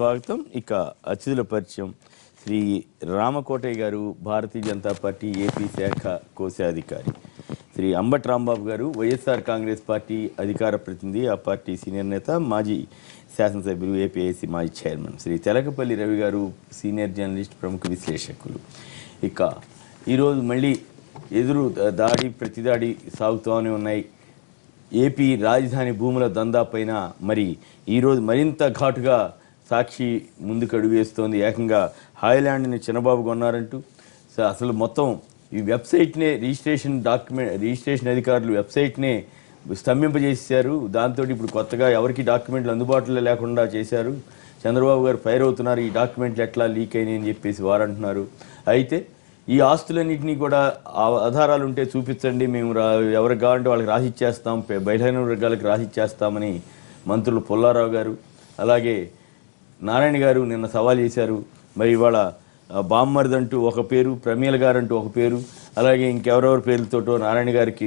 స్వాగతం. ఇక అతిథుల పరిచయం. శ్రీ రామకోటయ్య గారు, భారతీయ జనతా పార్టీ ఏపీ శాఖ కోశాధికారి. శ్రీ అంబటి రాంబాబు గారు, వైఎస్ఆర్ కాంగ్రెస్ పార్టీ అధికార ప్రతినిధి, ఆ పార్టీ సీనియర్ నేత, మాజీ శాసనసభ్యులు, ఏపీఐసి మాజీ చైర్మన్. శ్రీ తెలకపల్లి రవి గారు, సీనియర్ జర్నలిస్ట్, ప్రముఖ విశ్లేషకులు. ఇక ఈరోజు మళ్ళీ ఎదురు దాడి ప్రతిదాడి సాగుతూనే ఉన్నాయి. ఏపీ రాజధాని భూముల దందా పైన మరి ఈరోజు మరింత ఘాటుగా సాక్షి ముందుకు అడుగు వేస్తోంది. ఏకంగా హాయ్లాండ్ని చిన్నబాబు కొన్నారంటూ అసలు మొత్తం ఈ వెబ్సైట్నే రిజిస్ట్రేషన్ అధికారులు వెబ్సైట్నే స్తంభింపజేశారు. దాంతో ఇప్పుడు కొత్తగా ఎవరికి డాక్యుమెంట్లు అందుబాటులో లేకుండా చేశారు. చంద్రబాబు గారు ఫైర్ అవుతున్నారు, ఈ డాక్యుమెంట్లు ఎట్లా లీక్ అయినాయి అని చెప్పేసి వారు అంటున్నారు. అయితే ఈ ఆస్తులన్నింటినీ కూడా ఆధారాలు ఉంటే చూపించండి, మేము ఎవరికి కావాలంటే వాళ్ళకి రాసిచ్చేస్తాం, బలహీన వర్గాలకు రాసిచ్చేస్తామని మంత్రులు పుల్లారావు గారు అలాగే నారాయణ గారు నిన్న సవాల్ చేశారు. మరి ఇవాళ బామ్మర్ది అంటూ ఒక పేరు, ప్రమీల గారు అంటూ ఒక పేరు, అలాగే ఇంకెవరెవరి పేర్లతోటో నారాయణ గారికి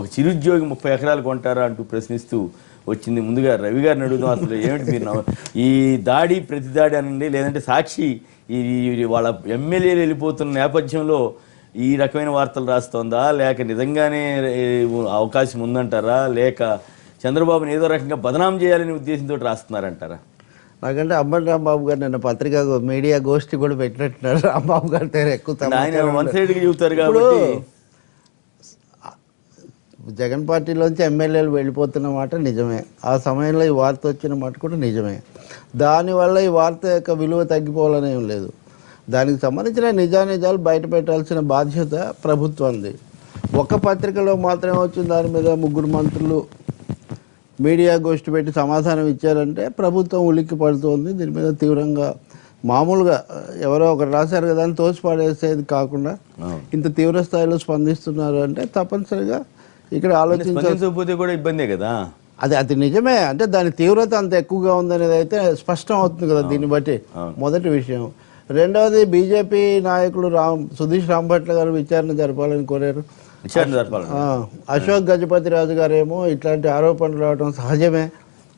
ఒక చిరుద్యోగి 30 ఎకరాలు కొంటారా అంటూ ప్రశ్నిస్తూ వచ్చింది. ముందుగా రవి గారిని అడుగుదాం, అసలు ఏమిటి మీరు ఈ దాడి ప్రతిదాడి అనండి, లేదంటే సాక్షి ఈ వాళ్ళ ఎమ్మెల్యేలు వెళ్ళిపోతున్న నేపథ్యంలో ఈ రకమైన వార్తలు రాస్తోందా, లేక నిజంగానే అవకాశం ఉందంటారా, లేక చంద్రబాబుని ఏదో రకంగా బదనాం చేయాలనే ఉద్దేశంతో రాస్తున్నారంటారా? నాకంటే అంబటి రాంబాబు గారు నిన్న పత్రిక మీడియా గోష్ఠి కూడా పెట్టినట్టున్నారు. రాంబాబు గారి దగ్గర ఎక్కువ చెబుతారు కాబట్టి జగన్ పార్టీలోంచి ఎమ్మెల్యేలు వెళ్ళిపోతున్న మాట నిజమే. ఆ సమయంలో ఈ వార్త వచ్చిన మాట కూడా నిజమే. దానివల్ల ఈ వార్త యొక్క విలువ తగ్గిపోవాలనేం లేదు. దానికి సంబంధించిన నిజానిజాలు బయట పెట్టాల్సిన బాధ్యత ప్రభుత్వంది. ఒక పత్రికలో మాత్రమే వచ్చిన దాని మీద 3 మంత్రులు మీడియా గోష్ఠి పెట్టి సమాధానం ఇచ్చారంటే ప్రభుత్వం ఉలిక్కి పడుతోంది. దీని మీద తీవ్రంగా మామూలుగా ఎవరో ఒకరు రాశారు కదా అని తోసిపాడేసేది కాకుండా ఇంత తీవ్ర స్థాయిలో స్పందిస్తున్నారు అంటే తప్పనిసరిగా ఇక్కడ ఆలోచించకపోతే కూడా ఇబ్బందే కదా. అది నిజమే. అంటే దాని తీవ్రత అంత ఎక్కువగా ఉందనేది అయితే స్పష్టం అవుతుంది కదా దీన్ని బట్టి. మొదటి విషయం. రెండవది, బీజేపీ నాయకులు సుధీష్ రాంభట్ల గారు విచారణ జరపాలని కోరారు. అశోక్ గజపతి రాజు గారేమో ఇట్లాంటి ఆరోపణలు రావడం సహజమే,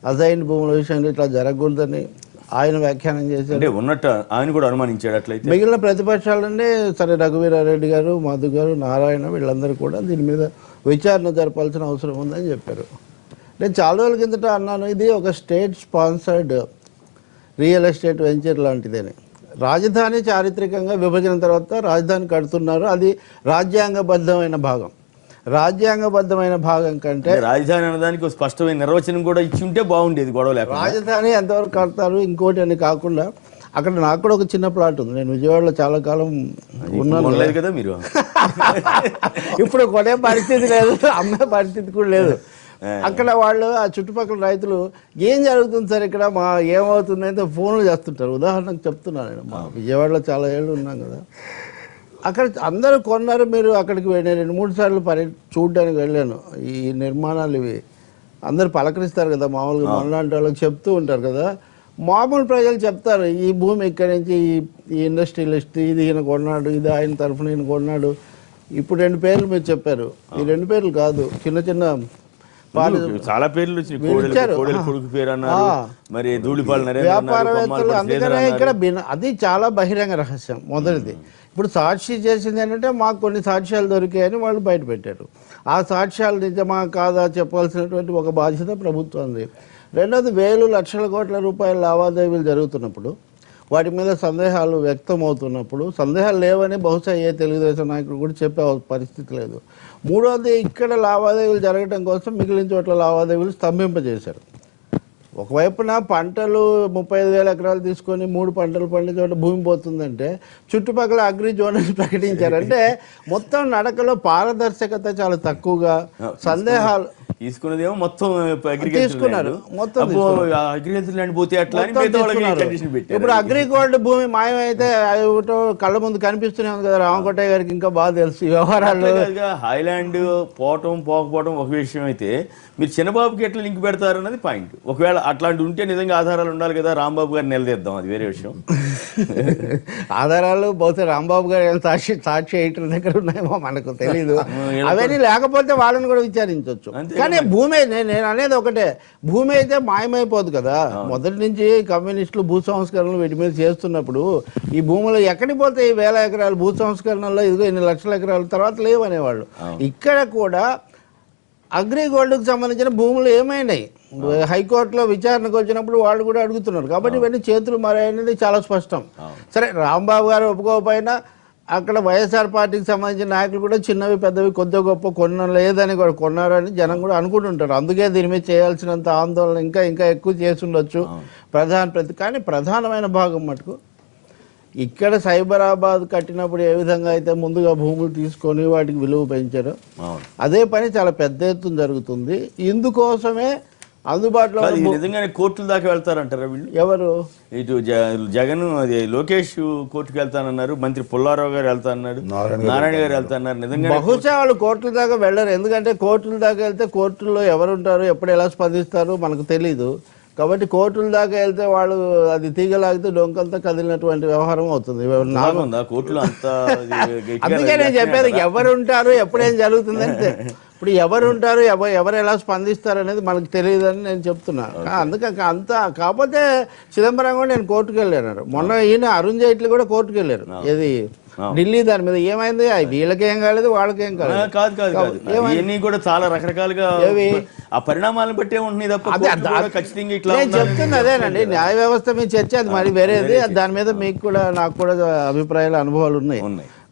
అజైన్ భూముల విషయంలో ఇట్లా జరగకూడదని ఆయన వ్యాఖ్యానం చేశారు. ఉన్నట్టు ఆయన కూడా అనుమానించాడు. అట్లయితే మిగిలిన ప్రతిపక్షాలన్నీ సరే, రఘువీరారెడ్డి గారు, మధు గారు, నారాయణ వీళ్ళందరూ కూడా దీని మీద విచారణ జరపాల్సిన అవసరం ఉందని చెప్పారు. నేను చాలా రోజుల కిందట అన్నాను, ఇది ఒక state sponsored real estate venture లాంటిదని. రాజధాని చారిత్రకంగా విభజన తర్వాత రాజధాని కడుతున్నారు, అది రాజ్యాంగబద్ధమైన భాగం. రాజ్యాంగబద్ధమైన భాగం కంటే రాజధాని అనడానికి స్పష్టమైన నిర్వచనం కూడా ఇచ్చి ఉంటే బాగుండేది, గొడవ లేక. రాజధాని ఎంతవరకు కడతారు ఇంకోటి అని కాకుండా, అక్కడ నాకు కూడా ఒక చిన్న ప్లాట్ ఉంది. నేను విజయవాడలో చాలా కాలం ఉన్నాను కదా. మీరు ఇప్పుడు కొనే పరిస్థితి లేదు, అమ్మే పరిస్థితి కూడా లేదు. అక్కడ వాళ్ళు ఆ చుట్టుపక్కల రైతులు ఏం జరుగుతుంది సార్ ఇక్కడ, ఏమవుతుంది అయితే ఫోన్లు చేస్తుంటారు. ఉదాహరణకు చెప్తున్నాను, నేను మా విజయవాడలో చాలా ఏళ్ళు ఉన్నాం కదా, అక్కడ అందరూ కొన్నారు. మీరు అక్కడికి వెళ్ళాను 2-3 సార్లు చూడడానికి వెళ్ళాను. ఈ నిర్మాణాలు ఇవి అందరు పలకరిస్తారు కదా, మామూలుగా మనలాంటి వాళ్ళకి చెప్తూ ఉంటారు కదా. మామూలు ప్రజలు చెప్తారు, ఈ భూమి ఇక్కడి నుంచి ఈ ఇండస్ట్రియలిస్ట్ ఇది ఈయన కొన్నాడు, ఇది ఆయన తరఫున ఈయన కొన్నాడు. ఇప్పుడు 2 పేర్లు మీరు చెప్పారు, ఈ 2 పేర్లు కాదు, చిన్న చిన్న చాలా పేర్లు వ్యాపారవేత్తలు. అందుకనే ఇక్కడ అది చాలా బహిరంగ రహస్యం. మొదటిది, ఇప్పుడు సాక్షి చేసింది ఏంటంటే మాకు కొన్ని సాక్ష్యాలు దొరికాయని వాళ్ళు బయట పెట్టారు. ఆ సాక్ష్యాలు నిజమా కాదా చెప్పాల్సినటువంటి ఒక బాధ్యత ప్రభుత్వంది. రెండోది, వేలు లక్షల కోట్ల రూపాయల లావాదేవీలు జరుగుతున్నప్పుడు, వాటి మీద సందేహాలు వ్యక్తం అవుతున్నప్పుడు, సందేహాలు లేవని బహుశా ఏ తెలుగుదేశం నాయకుడు కూడా చెప్పే పరిస్థితి లేదు. మూడోది, ఇక్కడ లావాదేవీలు జరగడం కోసం మిగిలిన చోట్ల లావాదేవీలు స్తంభింపజేశారు. ఒకవైపున పంటలు 35,000 ఎకరాలు తీసుకొని 3 పంటలు పండే చోట భూమి పోతుందంటే చుట్టుపక్కల అగ్రి జోన్ ప్రకటించారంటే మొత్తం నడకలో పారదర్శకత చాలా తక్కువగా, సందేహాలు తీసుకున్నదేమో మొత్తం తీసుకున్నారు. మొత్తం ఇప్పుడు అగ్రిగోల్డ్ భూమి మాయమైతే కళ్ళ ముందు కనిపిస్తూనే ఉంది కదా. రామకోటయ్య గారికి ఇంకా బాగా తెలుసు వ్యవహారాలు. హైలాండ్ పోవటం పోకపోవడం ఒక విషయం అయితే, మీరు చిన్నబాబుకి ఎట్లా లింక్ పెడతారు అన్నది పాయింట్. ఒకవేళ అట్లాంటి ఉంటే నిజంగా ఆధారాలు ఉండాలి కదా, రాంబాబు గారిని నిలదీద్దాం, అది వేరే విషయం. ఆధారాలు బహుశా రాంబాబు గారు సాక్షి ఎయిటర్ దగ్గర ఉన్నాయేమో మనకు తెలీదు. అవన్నీ లేకపోతే వాళ్ళని కూడా విచారించవచ్చు. కానీ కానీ భూమి నేను అనేది ఒకటే, భూమి అయితే మాయమైపోదు కదా. మొదటి నుంచి కమ్యూనిస్టులు భూ సంస్కరణలు వీటి మీద చేస్తున్నప్పుడు ఈ భూములు ఎక్కడికి పోతాయి? వేల ఎకరాలు భూ సంస్కరణలో ఇదిగో ఇన్ని లక్షల ఎకరాల తర్వాత లేవనేవాళ్ళు. ఇక్కడ కూడా అగ్రిగోల్డ్కి సంబంధించిన భూములు ఏమైనాయి? హైకోర్టులో విచారణకు వచ్చినప్పుడు వాళ్ళు కూడా అడుగుతున్నారు. కాబట్టి ఇవన్నీ చేతులు మారాయనేది చాలా స్పష్టం. సరే, రాంబాబు గారు ఒప్పుకోకపోయినా అక్కడ వైఎస్ఆర్ పార్టీకి సంబంధించిన నాయకులు కూడా చిన్నవి పెద్దవి కొద్ది గొప్ప లేదని కూడా కొన్నారని జనం కూడా అనుకుంటుంటారు. అందుకే దీని మీద చేయాల్సినంత ఆందోళన ఇంకా ఎక్కువ చేసి ఉండొచ్చు కానీ ప్రధానమైన భాగం మటుకు ఇక్కడ సైబరాబాద్ కట్టినప్పుడు ఏ విధంగా అయితే ముందుగా భూములు తీసుకొని వాటికి విలువ పెంచారో అదే పని చాలా పెద్ద ఎత్తున జరుగుతుంది. ఇందుకోసమే అందుబాటులో నిజంగానే కోర్టుల దాకా వెళ్తారంటారా వీళ్ళు? ఎవరు? ఇటు జగన్ అది లోకేష్ కోర్టుకు వెళ్తానన్నారు, మంత్రి పుల్లారావు గారు వెళ్తానన్నారు, నారాయణ గారు వెళ్తాన్నారు. నిజంగా బహుశా వాళ్ళు కోర్టుల దాకా వెళ్ళరు. ఎందుకంటే కోర్టుల దాకా వెళ్తే కోర్టుల్లో ఎవరుంటారు, ఎప్పుడు ఎలా స్పందిస్తారు మనకు తెలీదు. కాబట్టి కోర్టుల దాకా వెళ్తే వాళ్ళు అది తీగలాగితే డొంకంతా కదిలినటువంటి వ్యవహారం అవుతుంది. అందుకే నేను చెప్పేది ఎవరుంటారు, ఎప్పుడేం జరుగుతుందంటే ఇప్పుడు ఎవరుంటారు, ఎవరు ఎలా స్పందిస్తారు అనేది మనకు తెలియదని నేను చెప్తున్నా. అందుకే కాకపోతే చిదంబరం కూడా నేను కోర్టుకు వెళ్ళాను. మొన్న ఈయన అరుణ్ జైట్లీ కూడా కోర్టుకు వెళ్ళారు. ఏది ఢిల్లీ దాని మీద ఏమైంది? వీళ్ళకేం కాలేదు, వాళ్ళకేం కాలేదు. ఇవన్నీ కూడా చాలా రకరకాలుగా ఆ పరిణామాలను బట్టే ఉంటున్నాయి తప్ప ఖచ్చితంగా ఇట్లా నేను చెప్తున్నా అదేనండి. న్యాయ వ్యవస్థ మీద చర్చ అది మరి వేరేది. దాని మీద మీకు కూడా నాకు కూడా అభిప్రాయాలు అనుభవాలు ఉన్నాయి.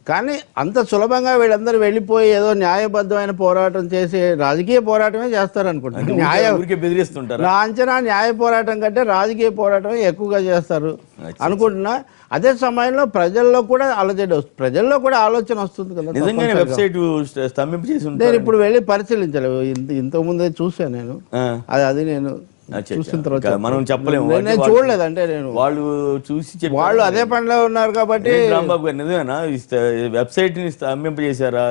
కానీ అంత సులభంగా వీళ్ళందరూ వెళ్ళిపోయి ఏదో న్యాయబద్ధమైన పోరాటం చేసి రాజకీయ పోరాటమే చేస్తారు బెదిరిస్తుంటారు. నా అంచనా న్యాయ పోరాటం కంటే రాజకీయ పోరాటమే ఎక్కువగా చేస్తారు అనుకుంటున్నా. అదే సమయంలో ప్రజల్లో కూడా ఆలోచన వస్తుంది కదా. నిజంగానే వెబ్సైట్ స్తంభింపు చేసి నేను ఇప్పుడు వెళ్ళి పరిశీలించలేదు. ఇంతకు ముందే చూసాను నేను. అది నేను చూసిన తర్వాత మనం చెప్పలేము, నేను చూడలేదు. అంటే నేను వాళ్ళు చూసి వాళ్ళు అదే పనిలో ఉన్నారు కాబట్టి. రాంబాబు గారు నిజమేనా వెబ్సైట్ ని స్తంభింప చేశారా?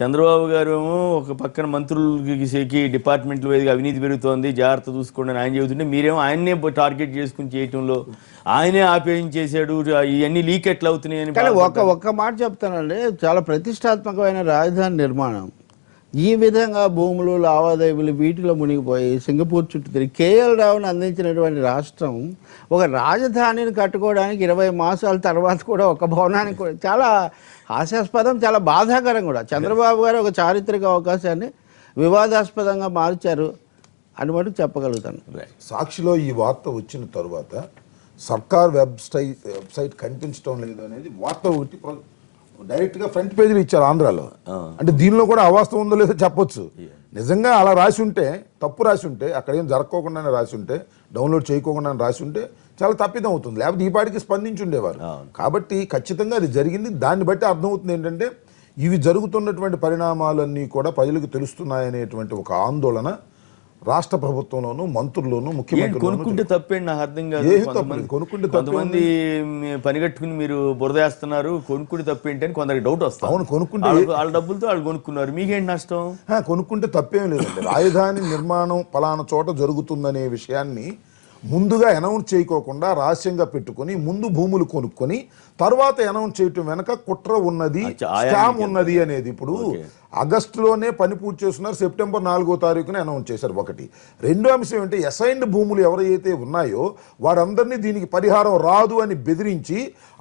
చంద్రబాబు గారు ఒక పక్కన మంత్రులకి డిపార్ట్మెంట్ల వైద్యుగా అవినీతి పెరుగుతోంది, జాగ్రత్త చూసుకోండి ఆయన చెబుతుంటే మీరేమో ఆయన్నే టార్గెట్ చేసుకుని చేయటంలో ఆయనే ఆపేయించేశాడు, ఇవన్నీ లీక్ ఎట్లా అవుతున్నాయని. కానీ ఒక్క మాట చెప్తానండి, చాలా ప్రతిష్టాత్మకమైన రాజధాని నిర్మాణం ఈ విధంగా భూములు లావాదేవీలు వీటిలో మునిగిపోయి సింగపూర్ చుట్టూ తిరిగి కేఎల్ రావుని అందించినటువంటి రాష్ట్రం ఒక రాజధానిని కట్టుకోవడానికి 20 మాసాల తర్వాత కూడా ఒక భవనానికి కూడా చాలా హాస్యాస్పదం, చాలా బాధాకరం కూడా. చంద్రబాబు గారు ఒక చారిత్రక అవకాశాన్ని వివాదాస్పదంగా మార్చారు అని మటుకు చెప్పగలుగుతాను. సాక్షిలో ఈ వార్త వచ్చిన తర్వాత సర్కార్ వెబ్సైట్ కనిపించడం లేదు అనేది వార్త ఒకటి డైరెక్ట్గా ఫ్రంట్ పేజీలు ఇచ్చారు ఆంధ్రాలో. అంటే దీనిలో కూడా అవాస్తవం ఉందో లేదో చెప్పొచ్చు. నిజంగా అలా రాసి ఉంటే, తప్పు రాసి ఉంటే, అక్కడ ఏం జరగకోకుండానే రాసి ఉంటే, డౌన్లోడ్ చేయకోకుండానే రాసి ఉంటే చాలా తప్పిదం అవుతుంది. లేకపోతే ఈ పాటికి స్పందించి ఉండేవారు. కాబట్టి ఖచ్చితంగా అది జరిగింది. దాన్ని బట్టి అర్థమవుతుంది ఏంటంటే ఇవి జరుగుతున్నటువంటి పరిణామాలన్నీ కూడా ప్రజలకు తెలుస్తున్నాయనేటువంటి ఒక ఆందోళన రాష్ట్ర ప్రభుత్వంలోను, మంత్రుల్లోను, ముఖ్యమంత్రి. కొనుక్కుంటే తప్పేండి, నాకు అర్థం కాదు. కొనుక్కుంటే కొంతమంది పని కట్టుకుని మీరు బురద వేస్తున్నారు, కొనుక్కుంటే తప్పేంటి అని కొందరికి డౌట్ వస్తుంది. అవును, కొనుక్కుంటే వాళ్ళ డబ్బులతో వాళ్ళు కొనుక్కున్నారు, మీకేంటి నష్టం? కొనుక్కుంటే తప్పేం లేదండి. రాజధాని నిర్మాణం పలానా చోట జరుగుతుందనే విషయాన్ని ముందుగా అనౌన్స్ చేయకోకుండా రహస్యంగా పెట్టుకుని ముందు భూములు కొనుక్కొని తర్వాత అనౌన్స్ చేయటం వెనక కుట్ర ఉన్నది, స్కామ్ ఉన్నది అనేది. ఇప్పుడు ఆగస్టులోనే పని పూర్తి చేస్తున్నారు, సెప్టెంబర్ 4వ తారీఖున అనౌన్స్ చేశారు. ఒకటి. రెండో అంశం ఏంటంటే అసైన్డ్ భూములు ఎవరైతే ఉన్నాయో వారందరినీ దీనికి పరిహారం రాదు అని బెదిరించి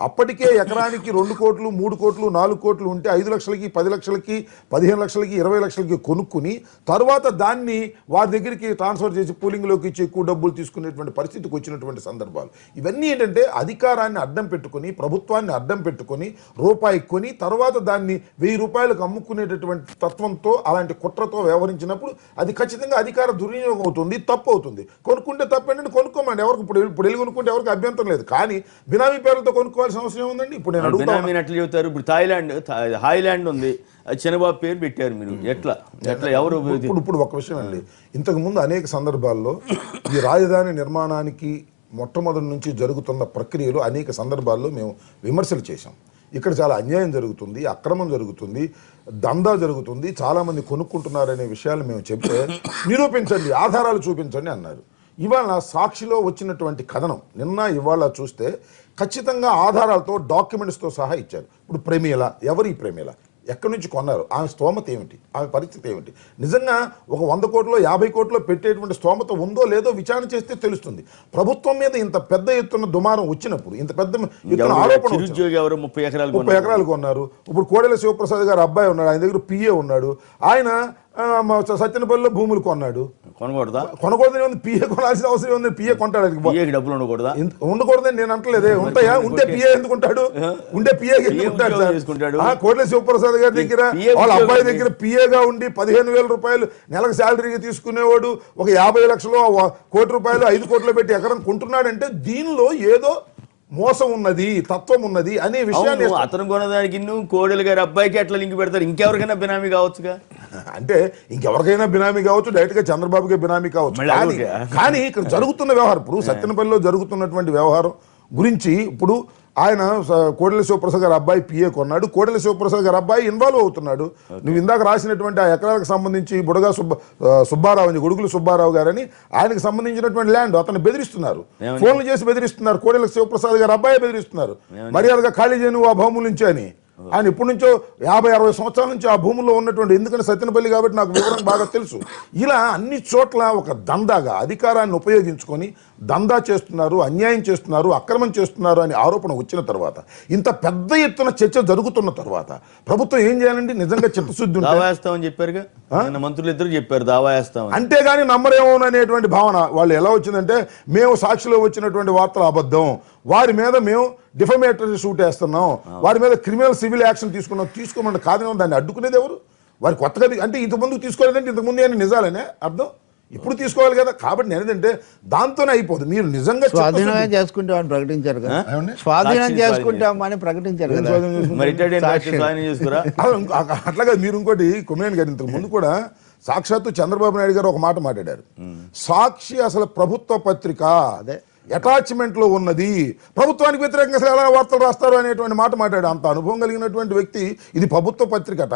అప్పటికే ఎకరానికి 2 కోట్లు 3 కోట్లు 4 కోట్లు ఉంటే 5 లక్షలకి 10 లక్షలకి 15 లక్షలకి 20 లక్షలకి కొనుక్కుని తర్వాత దాన్ని వారి దగ్గరికి ట్రాన్స్ఫర్ చేసి పూలింగ్లోకి ఇచ్చి ఎక్కువ డబ్బులు తీసుకునేటువంటి పరిస్థితికి వచ్చినటువంటి సందర్భాలు. ఇవన్నీ ఏంటంటే అధికారాన్ని అడ్డం పెట్టుకుని, ప్రభుత్వాన్ని అడ్డం పెట్టుకుని రూపాయి కొని తర్వాత దాన్ని 1000 రూపాయలకు అమ్ముకునేటటువంటి తత్వంతో అలాంటి కుట్రతో వ్యవహరించినప్పుడు అది ఖచ్చితంగా అధికార దుర్వినియోగం అవుతుంది, తప్పు అవుతుంది. కొనుక్కుంటే తప్పేంటంటే కొనుక్కోమండి, ఎవరికి ఇప్పుడు వెళ్ళి కొనుక్కుంటే ఎవరికి అభ్యంతరం లేదు. కానీ బినామీ పేర్లతో కొనుక్కోవాల్సిన అవసరం ఉందండి. ఇప్పుడు నేను బినామీ ఎట్లా చెబుతారు? ఇప్పుడు హాయిలాండ్ ఉంది, చంద్రబాబు పేరు పెట్టారు, మీరు ఎట్లా ఎవరు? ఇప్పుడు ఒక విషయం అండి, ఇంతకు ముందు అనేక సందర్భాల్లో ఈ రాజధాని నిర్మాణానికి మొట్టమొదటి నుంచి జరుగుతున్న ప్రక్రియలు అనేక సందర్భాల్లో మేము విమర్శలు చేశాం. ఇక్కడ చాలా అన్యాయం జరుగుతుంది, అక్రమం జరుగుతుంది, దందా జరుగుతుంది, చాలామంది కొనుక్కుంటున్నారనే విషయాలు మేము చెప్తే నిరూపించండి, ఆధారాలు చూపించండి అన్నారు. ఇవాళ సాక్షిలో వచ్చినటువంటి కథనం నిన్న ఇవాళ చూస్తే ఖచ్చితంగా ఆధారాలతో డాక్యుమెంట్స్తో సహా ఇచ్చారు. ఇప్పుడు ప్రమేల ఎవరు? ఈ ప్రమేల ఎక్కడి నుంచి కొన్నారు, ఆమె స్తోమత ఏమిటి, ఆమె పరిస్థితి ఏమిటి, నిజంగా ఒక 100 కోట్లో 50 కోట్లో పెట్టేటువంటి స్తోమత ఉందో లేదో విచారణ చేస్తే తెలుస్తుంది. ప్రభుత్వం మీద ఇంత పెద్ద ఎత్తున దుమారం వచ్చినప్పుడు, ఇంత పెద్ద ఎత్తున ఆరోపణ చిరుద్యోగి ఎవరు 30 ఎకరాలు 30 ఎకరాలు కొన్నారు. ఇప్పుడు కోడెల శివప్రసాద్ గారు అబ్బాయి ఉన్నాడు, ఆయన దగ్గర పిఏ ఉన్నాడు, ఆయన సత్యనపల్లిలో భూములు కొన్నాడు. కొనకూడదని పిఏ కొనాల్సిన అవసరం ఉంది, పిఏ కొంటాడు, డబ్బులు ఉండకూడదా? ఉండకూడదని నేను అంటలేదే, ఉంటాయా? ఉంటే పిఏ ఎందుకుంటాడు, ఉంటే పిఏ ఎందుకుంటాడు సార్? కోట్ల శివప్రసాద్ గారి దగ్గర వాళ్ళ అబ్బాయి దగ్గర పిఏగా ఉండి 15,000 రూపాయలు నెలకు శాలరీగా తీసుకునేవాడు ఒక 50 లక్షలు 1 కోటి రూపాయలు 5 కోట్లు పెట్టి ఎకరం కొంటున్నాడంటే దీనిలో ఏదో మోసం ఉన్నది, తత్వం ఉన్నది అనే విషయాన్ని అతను కొనదానికి కోడెల గారి అబ్బాయికి ఎట్లా లింక్ పెడతారు? ఇంకెవరికైనా బినామీ కావచ్చుగా. అంటే ఇంకెవరికైనా బినామీ కావచ్చు, డైరెక్ట్ గా చంద్రబాబుకే బినామీ కావచ్చు. కానీ ఇక్కడ జరుగుతున్న వ్యవహారం, ఇప్పుడు సత్యనపల్లిలో జరుగుతున్నటువంటి వ్యవహారం గురించి ఇప్పుడు ఆయన కోడెల శివప్రసాద్ గారి అబ్బాయి పిఏ కొన్నాడు, కోడెల శివప్రసాద్ గారి అబ్బాయి ఇన్వాల్వ్ అవుతున్నాడు. నువ్వు ఇందాక రాసినటువంటి ఆ ఎకరాలకు సంబంధించి బుడగా సుబ్బారావు, గొడుగులు సుబ్బారావు గారని ఆయనకు సంబంధించినటువంటి ల్యాండ్ అతను బెదిరిస్తున్నారు, ఫోన్లు చేసి బెదిరిస్తున్నారు. కోడెల శివప్రసాద్ గారి అబ్బాయి బెదిరిస్తున్నారు, మర్యాదగా ఖాళీ చేయను ఆ భూముల నుంచి అని. ఆయన ఇప్పటి నుంచో 50-60 సంవత్సరాల నుంచి ఆ భూముల్లో ఉన్నటువంటి, ఎందుకంటే సత్యనపల్లి కాబట్టి నాకు వివరం బాగా తెలుసు. ఇలా అన్ని చోట్ల ఒక దందాగా అధికారాన్ని ఉపయోగించుకొని దందా చేస్తున్నారు, అన్యాయం చేస్తున్నారు, అక్రమం చేస్తున్నారు అనే ఆరోపణ వచ్చిన తర్వాత, ఇంత పెద్ద ఎత్తున చర్చ జరుగుతున్న తర్వాత ప్రభుత్వం ఏం చేయాలండి? నిజంగా చిత్తశుద్ధి దావాస్తామని చెప్పారుగా మంత్రులు ఇద్దరు చెప్పారు, దావాస్తాం అంతేగాని నమ్మరేమో అనేటువంటి భావన వాళ్ళు ఎలా వచ్చిందంటే, మేము సాక్షిలో వచ్చినటువంటి వార్తలు అబద్ధం, వారి మీద మేము డిఫమేటరీ సూట్ వేస్తున్నాం, వారి మీద క్రిమినల్ సివిల్ యాక్షన్ తీసుకోమని కాదని దాన్ని అడ్డుకునేది ఎవరు? వారి కొత్తగా అంటే ఇంతకుముందు తీసుకోలేదంటే ఇంతకుముందు అని నిజాలనే అర్థం, ఇప్పుడు తీసుకోవాలి కదా. కాబట్టి నేను ఏంటంటే దాంతోనే అయిపోదు. మీరు నిజంగా స్వాధీనం చేసుకుంటామని ప్రకటించారు కదా, స్వాధీనం చేసుకుంటామని ప్రకటించారు కదా. అట్లాగా మీరు ఇంకోటి కొమ్మేని గారు ఇంతకు ముందు కూడా సాక్షాత్తు చంద్రబాబు నాయుడు గారు ఒక మాట మాట్లాడారు, సాక్షి అసలు ప్రభుత్వ పత్రిక, అదే అటాచ్మెంట్ లో ఉన్నది, ప్రభుత్వానికి వ్యతిరేకంగా అసలు ఎలా వార్తలు రాస్తారు అనేటువంటి మాట మాట్లాడు. అంత అనుభవం కలిగినటువంటి వ్యక్తి ఇది ప్రభుత్వ పత్రికట,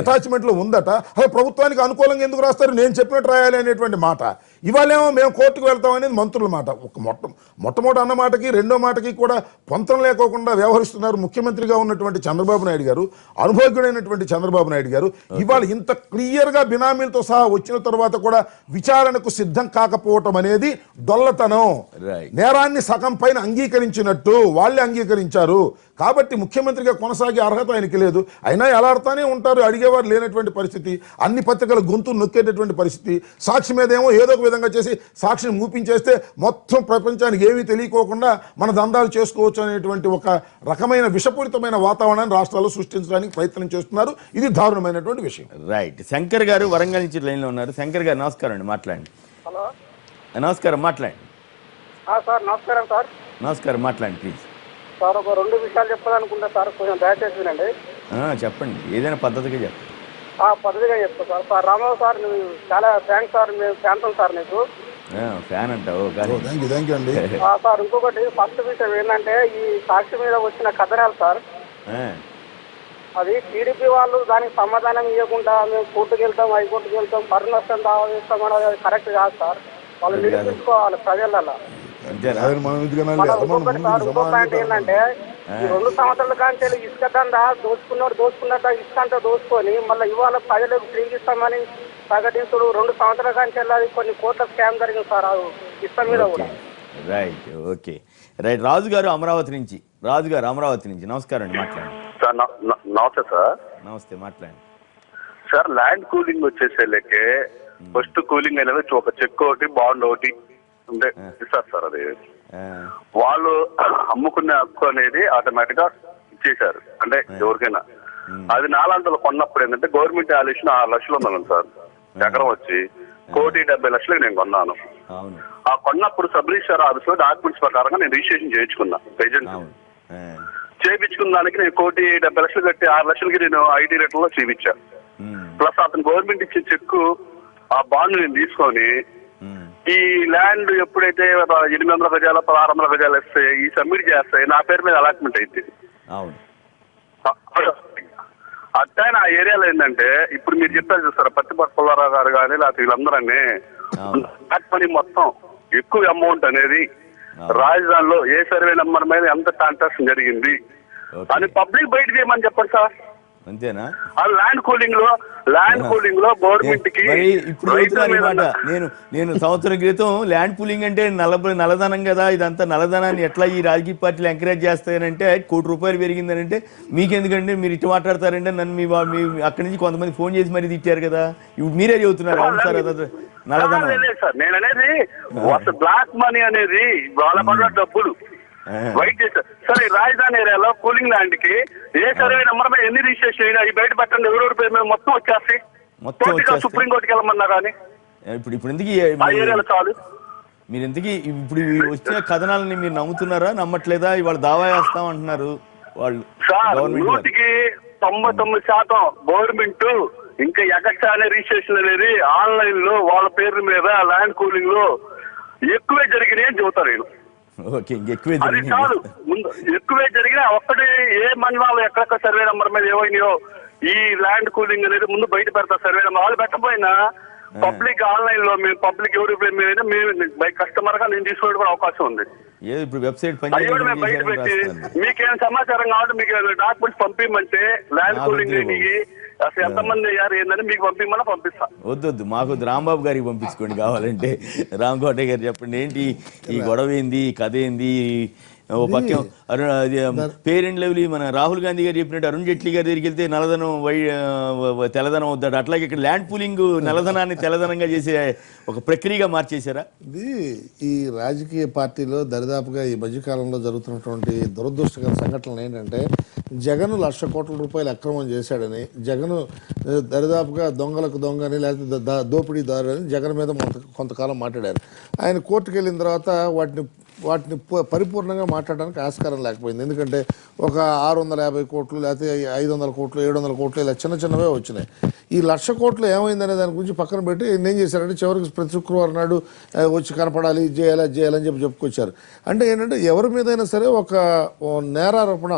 అటాచ్మెంట్ లో ఉందట, అసలు ప్రభుత్వానికి అనుకూలంగా ఎందుకు రాస్తారు, నేను చెప్పినట్టు రాయాలి అనేటువంటి మాట. ఇవాళేమో మేము కోర్టుకు వెళ్తాం అనేది మంత్రుల మాట. మొట్టమొదటి అన్న మాటకి రెండో మాటకి కూడా పొంతం లేకోకుండా వ్యవహరిస్తున్నారు ముఖ్యమంత్రిగా ఉన్నటువంటి చంద్రబాబు నాయుడు గారు, అనుభవజ్ఞుడైనటువంటి చంద్రబాబు నాయుడు గారు. ఇవాళ ఇంత క్లియర్ గా బినామీలతో సహా వచ్చిన తర్వాత కూడా విచారణకు సిద్ధం కాకపోవటం అనేది దొల్లతనం. నేరాన్ని సగం పైన అంగీకరించినట్టు వాళ్ళే అంగీకరించారు. కాబట్టి ముఖ్యమంత్రిగా కొనసాగే అర్హత ఆయనకి లేదు. అయినా ఎలా ఆడుతూనే ఉంటారు, అడిగేవారు లేనటువంటి పరిస్థితి, అన్ని పత్రికల గొంతు నొక్కేటటువంటి పరిస్థితి. సాక్షి మీద ఏమో ఏదో ఒక విధంగా చేసి సాక్షిని మూపించేస్తే మొత్తం ప్రపంచానికి ఏమీ తెలియకోకుండా మన దందాలు చేసుకోవచ్చు అనేటువంటి ఒక రకమైన విషపూరితమైన వాతావరణాన్ని రాష్ట్రాల్లో సృష్టించడానికి ప్రయత్నం చేస్తున్నారు. ఇది దారుణమైనటువంటి విషయం. రైట్. శంకర్ గారు వరంగల్ నుంచి లైన్లో ఉన్నారు. శంకర్ గారు నమస్కారం అండి, మాట్లాడండి. హలో, నమస్కారం, మాట్లాడండి. సార్ నమస్కారం. సార్ నమస్కారం, మాట్లాడండి ప్లీజ్. సార్ ఒక 2 విషయాలు చెప్పాలనుకుంటా సార్, కొంచెం దయచేసి వినండి. చెప్పండి, ఏదైనా పద్ధతిగా చెప్పండి. పద్ధతిగా చెప్తా సార్. సార్ రామారావు సార్, నువ్వు చాలా థ్యాంక్స్ సార్, మేము ఫ్యాన్తం సార్ నీకు. ఫ్యాన్ అంటావు అండి. సార్ ఇంకొకటి ఫస్ట్ విషయం ఏంటంటే, ఈ సాక్షి మీద వచ్చిన కథనాలు సార్, అది టీడీపీ వాళ్ళు దానికి సమాధానం ఇవ్వకుండా మేము కోర్టుకు వెళ్తాం, హైకోర్టుకు వెళ్తాం, పరు నష్టం దావా చేస్తాం అనేది అది కరెక్ట్ కాదు సార్. వాళ్ళు నిరూపించుకోవాలి ప్రజలలో. ఇంకో పాయింట్ ఏంటంటే, ఈ 2 సంవత్సరాల కాంచి ఇసుక దందా దోచుకున్నట్ట ఇసుక అంతా దోచుకొని మళ్ళీ ఇవాళ ప్రజలకు ఫ్రీగా ఇస్తామని ప్రకటించుడు 2 సంవత్సరాల కాంచి అది కొన్ని కోట్ల స్కామ్ జరిగింది సార్ ఇసుక మీద కూడా. Right, okay right. రాజు గారు అమరావతి నుంచి, నమస్కారం అండి, మాట్లాడండి. నమస్తే సార్. నమస్తే, మాట్లాడండి సార్. ల్యాండ్ కూలింగ్ వచ్చేసేలకే ఫస్ట్ కూలింగ్ అనేది ఒక చెక్ ఒకటి బాండ్ ఒకటి ఉంటే ఇస్తారు సార్. అది వాళ్ళు అమ్ముకునే హక్కు అనేది ఆటోమేటిక్ గా ఇచ్చేసారు, అంటే ఎవరికైనా. అది 400 కొన్నప్పుడు ఏంటంటే గవర్నమెంట్ వాల్యుయేషన్ 6 లక్షలు ఉన్నాను సార్. ఎకరం వచ్చి 1,70,00,000 నేను కొన్నాను. ఆ కొన్నప్పుడు సబ్ రిజిస్టర్ ఆఫీస్ లో డాక్యుమెంట్స్ ప్రకారంగా నేను రిజిస్ట్రేషన్ చేయించుకున్నా. ప్రజెంట్ చేయించుకున్న దానికి నేను 1,70,00,000 కట్టి 6 లక్షలకి నేను ఐటీ రేట్లలో చేయించాను. ప్లస్ అతను గవర్నమెంట్ ఇచ్చే చెక్కు ఆ బాండ్ నేను తీసుకొని ఈ ల్యాండ్ ఎప్పుడైతే 800 గజాలు 1600 గజాలు వస్తే ఈ సబ్మిట్ చేస్తాయి, నా పేరు మీద అలాట్మెంట్ అయింది. అట్టైన ఆ ఏరియాలో ఏంటంటే ఇప్పుడు మీరు చెప్పారు చూస్తారా, పత్తిపాటి పుల్లారావు గారు కానీ లేకపోతే వీళ్ళందరనే మనీ మొత్తం ఎక్కువ అమౌంట్ అనేది రాజధానిలో ఏ సర్వే నెంబర్ మీద ఎంత ట్రాన్సాక్షన్ జరిగింది అని పబ్లిక్ బయట చేయమని చెప్పండి సార్. అంతేనా? ఆ ల్యాండ్ కూలింగ్ లో గవర్నమెంట్ కి మరి ఇప్పుడు చెబుతున్నారు ఈ మాట. నేను సంవత్సరం క్రితం ల్యాండ్ పూలింగ్ అంటే నల్లధనం కదా, ఇదంతా నల్లధనాన్ని ఎట్లా ఈ రాజకీయ పార్టీలు ఎంకరేజ్ చేస్తాయనంటే ₹1 కోటి పెరిగిందనంటే మీకెందుకంటే మీరు ఇటు మాట్లాడతారంటే నన్ను మీ అక్కడి నుంచి కొంతమంది ఫోన్ చేసి మరి తిట్టారు కదా, ఇప్పుడు మీరే చెబుతున్నారు అవును సార్ నల్లధనం. సార్ నేను అనేది బ్లాక్ మనీ అనేది వాళ్ళ పడ్డ డబ్బులు వైట్ చేశారు. సరే రాజధాని ఏరియాలో కూలింగ్ ల్యాండ్ కి ఏ సర్వే నెంబర్ మీద ఎన్ని రిజిస్ట్రేషన్ అయినా అవి బయట పెట్టండి, ఎవరెవరి పేరు మీద మొత్తం వచ్చేస్తాయి. సుప్రీంకోర్టుకి వెళ్ళమన్నారా ఇప్పుడు ఎందుకు ఆ ఏరియాలో చాలు. మీరు ఎందుకు ఇప్పుడు వచ్చే కథనాలని మీరు నమ్ముతున్నారా నమ్మట్లేదా? ఇవాళ దావా వేస్తాం అంటున్నారు వాళ్ళు. సార్ 99% గవర్నమెంట్ ఇంకా ఎగస్ట్రానే రిజిస్ట్రేషన్ అనేది ఆన్లైన్ లో వాళ్ళ పేరు మీద ల్యాండ్ కూలింగ్ లో ఎక్కువే జరిగినాయి అని చెబుతారు నేను. అది చాలు. ముందు ఎక్కువే జరిగినా ఒక్కటి ఏ మండలాలు ఎక్కడెక్కడ సర్వే నెంబర్ మీద ఏమైనాయో ఈ ల్యాండ్ కూలింగ్ అనేది ముందు బయట పెడతారు. సర్వే నెంబర్ వాళ్ళు పెట్టకపోయినా పబ్లిక్ ఆన్లైన్ లో మేము పబ్లిక్ ఎవరి మీద మేము కస్టమర్ గా నేను తీసుకోవడం కూడా అవకాశం ఉంది. ఇప్పుడు వెబ్సైట్ బయట పెట్టి మీకేం సమాచారం కావాలి మీకు డాక్యుమెంట్స్ పంపించమంటే ల్యాండ్ కూలింగ్ అసలు ఎంతమంది అయ్యారు ఏందని మీకు పంపిస్తా. వద్దు మాకు రాంబాబు గారికి పంపించుకోండి కావాలంటే. రామ్ కోటయ్య గారు చెప్పండి, ఏంటి ఈ గొడవ ఏంది, కథ ఏంది? ఓ పక్క పేరెంట్ లెవెల్ మన రాహుల్ గాంధీ గారు చెప్పినట్టు అరుణ్ జైట్లీ గారి దగ్గరికి వెళ్తే నల్లధనం తెల్లధనం అవుతాడు, అట్లాగే ఇక్కడ ల్యాండ్ పూలింగ్ నల్లధనాన్ని తెల్లధనంగా చేసే ఒక ప్రక్రియగా మార్చేశారా? ఇది ఈ రాజకీయ పార్టీలో దరిదాపుగా ఈ మధ్యకాలంలో జరుగుతున్నటువంటి దురదృష్టకర సంఘటనలు ఏంటంటే, జగన్ ₹1,00,000 కోట్ల అక్రమం చేశాడని, జగన్ దరిదాపుగా దొంగలకు దొంగని లేకపోతే దోపిడీదారు అని జగన్ మీద కొంతకాలం మాట్లాడారు. ఆయన కోర్టుకు వెళ్ళిన తర్వాత వాటిని పరిపూర్ణంగా మాట్లాడడానికి ఆస్కారం లేకపోయింది. ఎందుకంటే ఒక 650 కోట్లు లేకపోతే 500 కోట్లు 700 కోట్లు ఇలా చిన్నవే వచ్చినాయి. ఈ 1,00,000 కోట్లు ఏమైందనే దాని గురించి పక్కన పెట్టి ఏం చేశారంటే చివరికి ప్రతి శుక్రవారం నాడు వచ్చి కనపడాలి, చేయాలని చెప్పుకొచ్చారు. అంటే ఏంటంటే ఎవరి మీదైనా సరే ఒక నేరారోపణ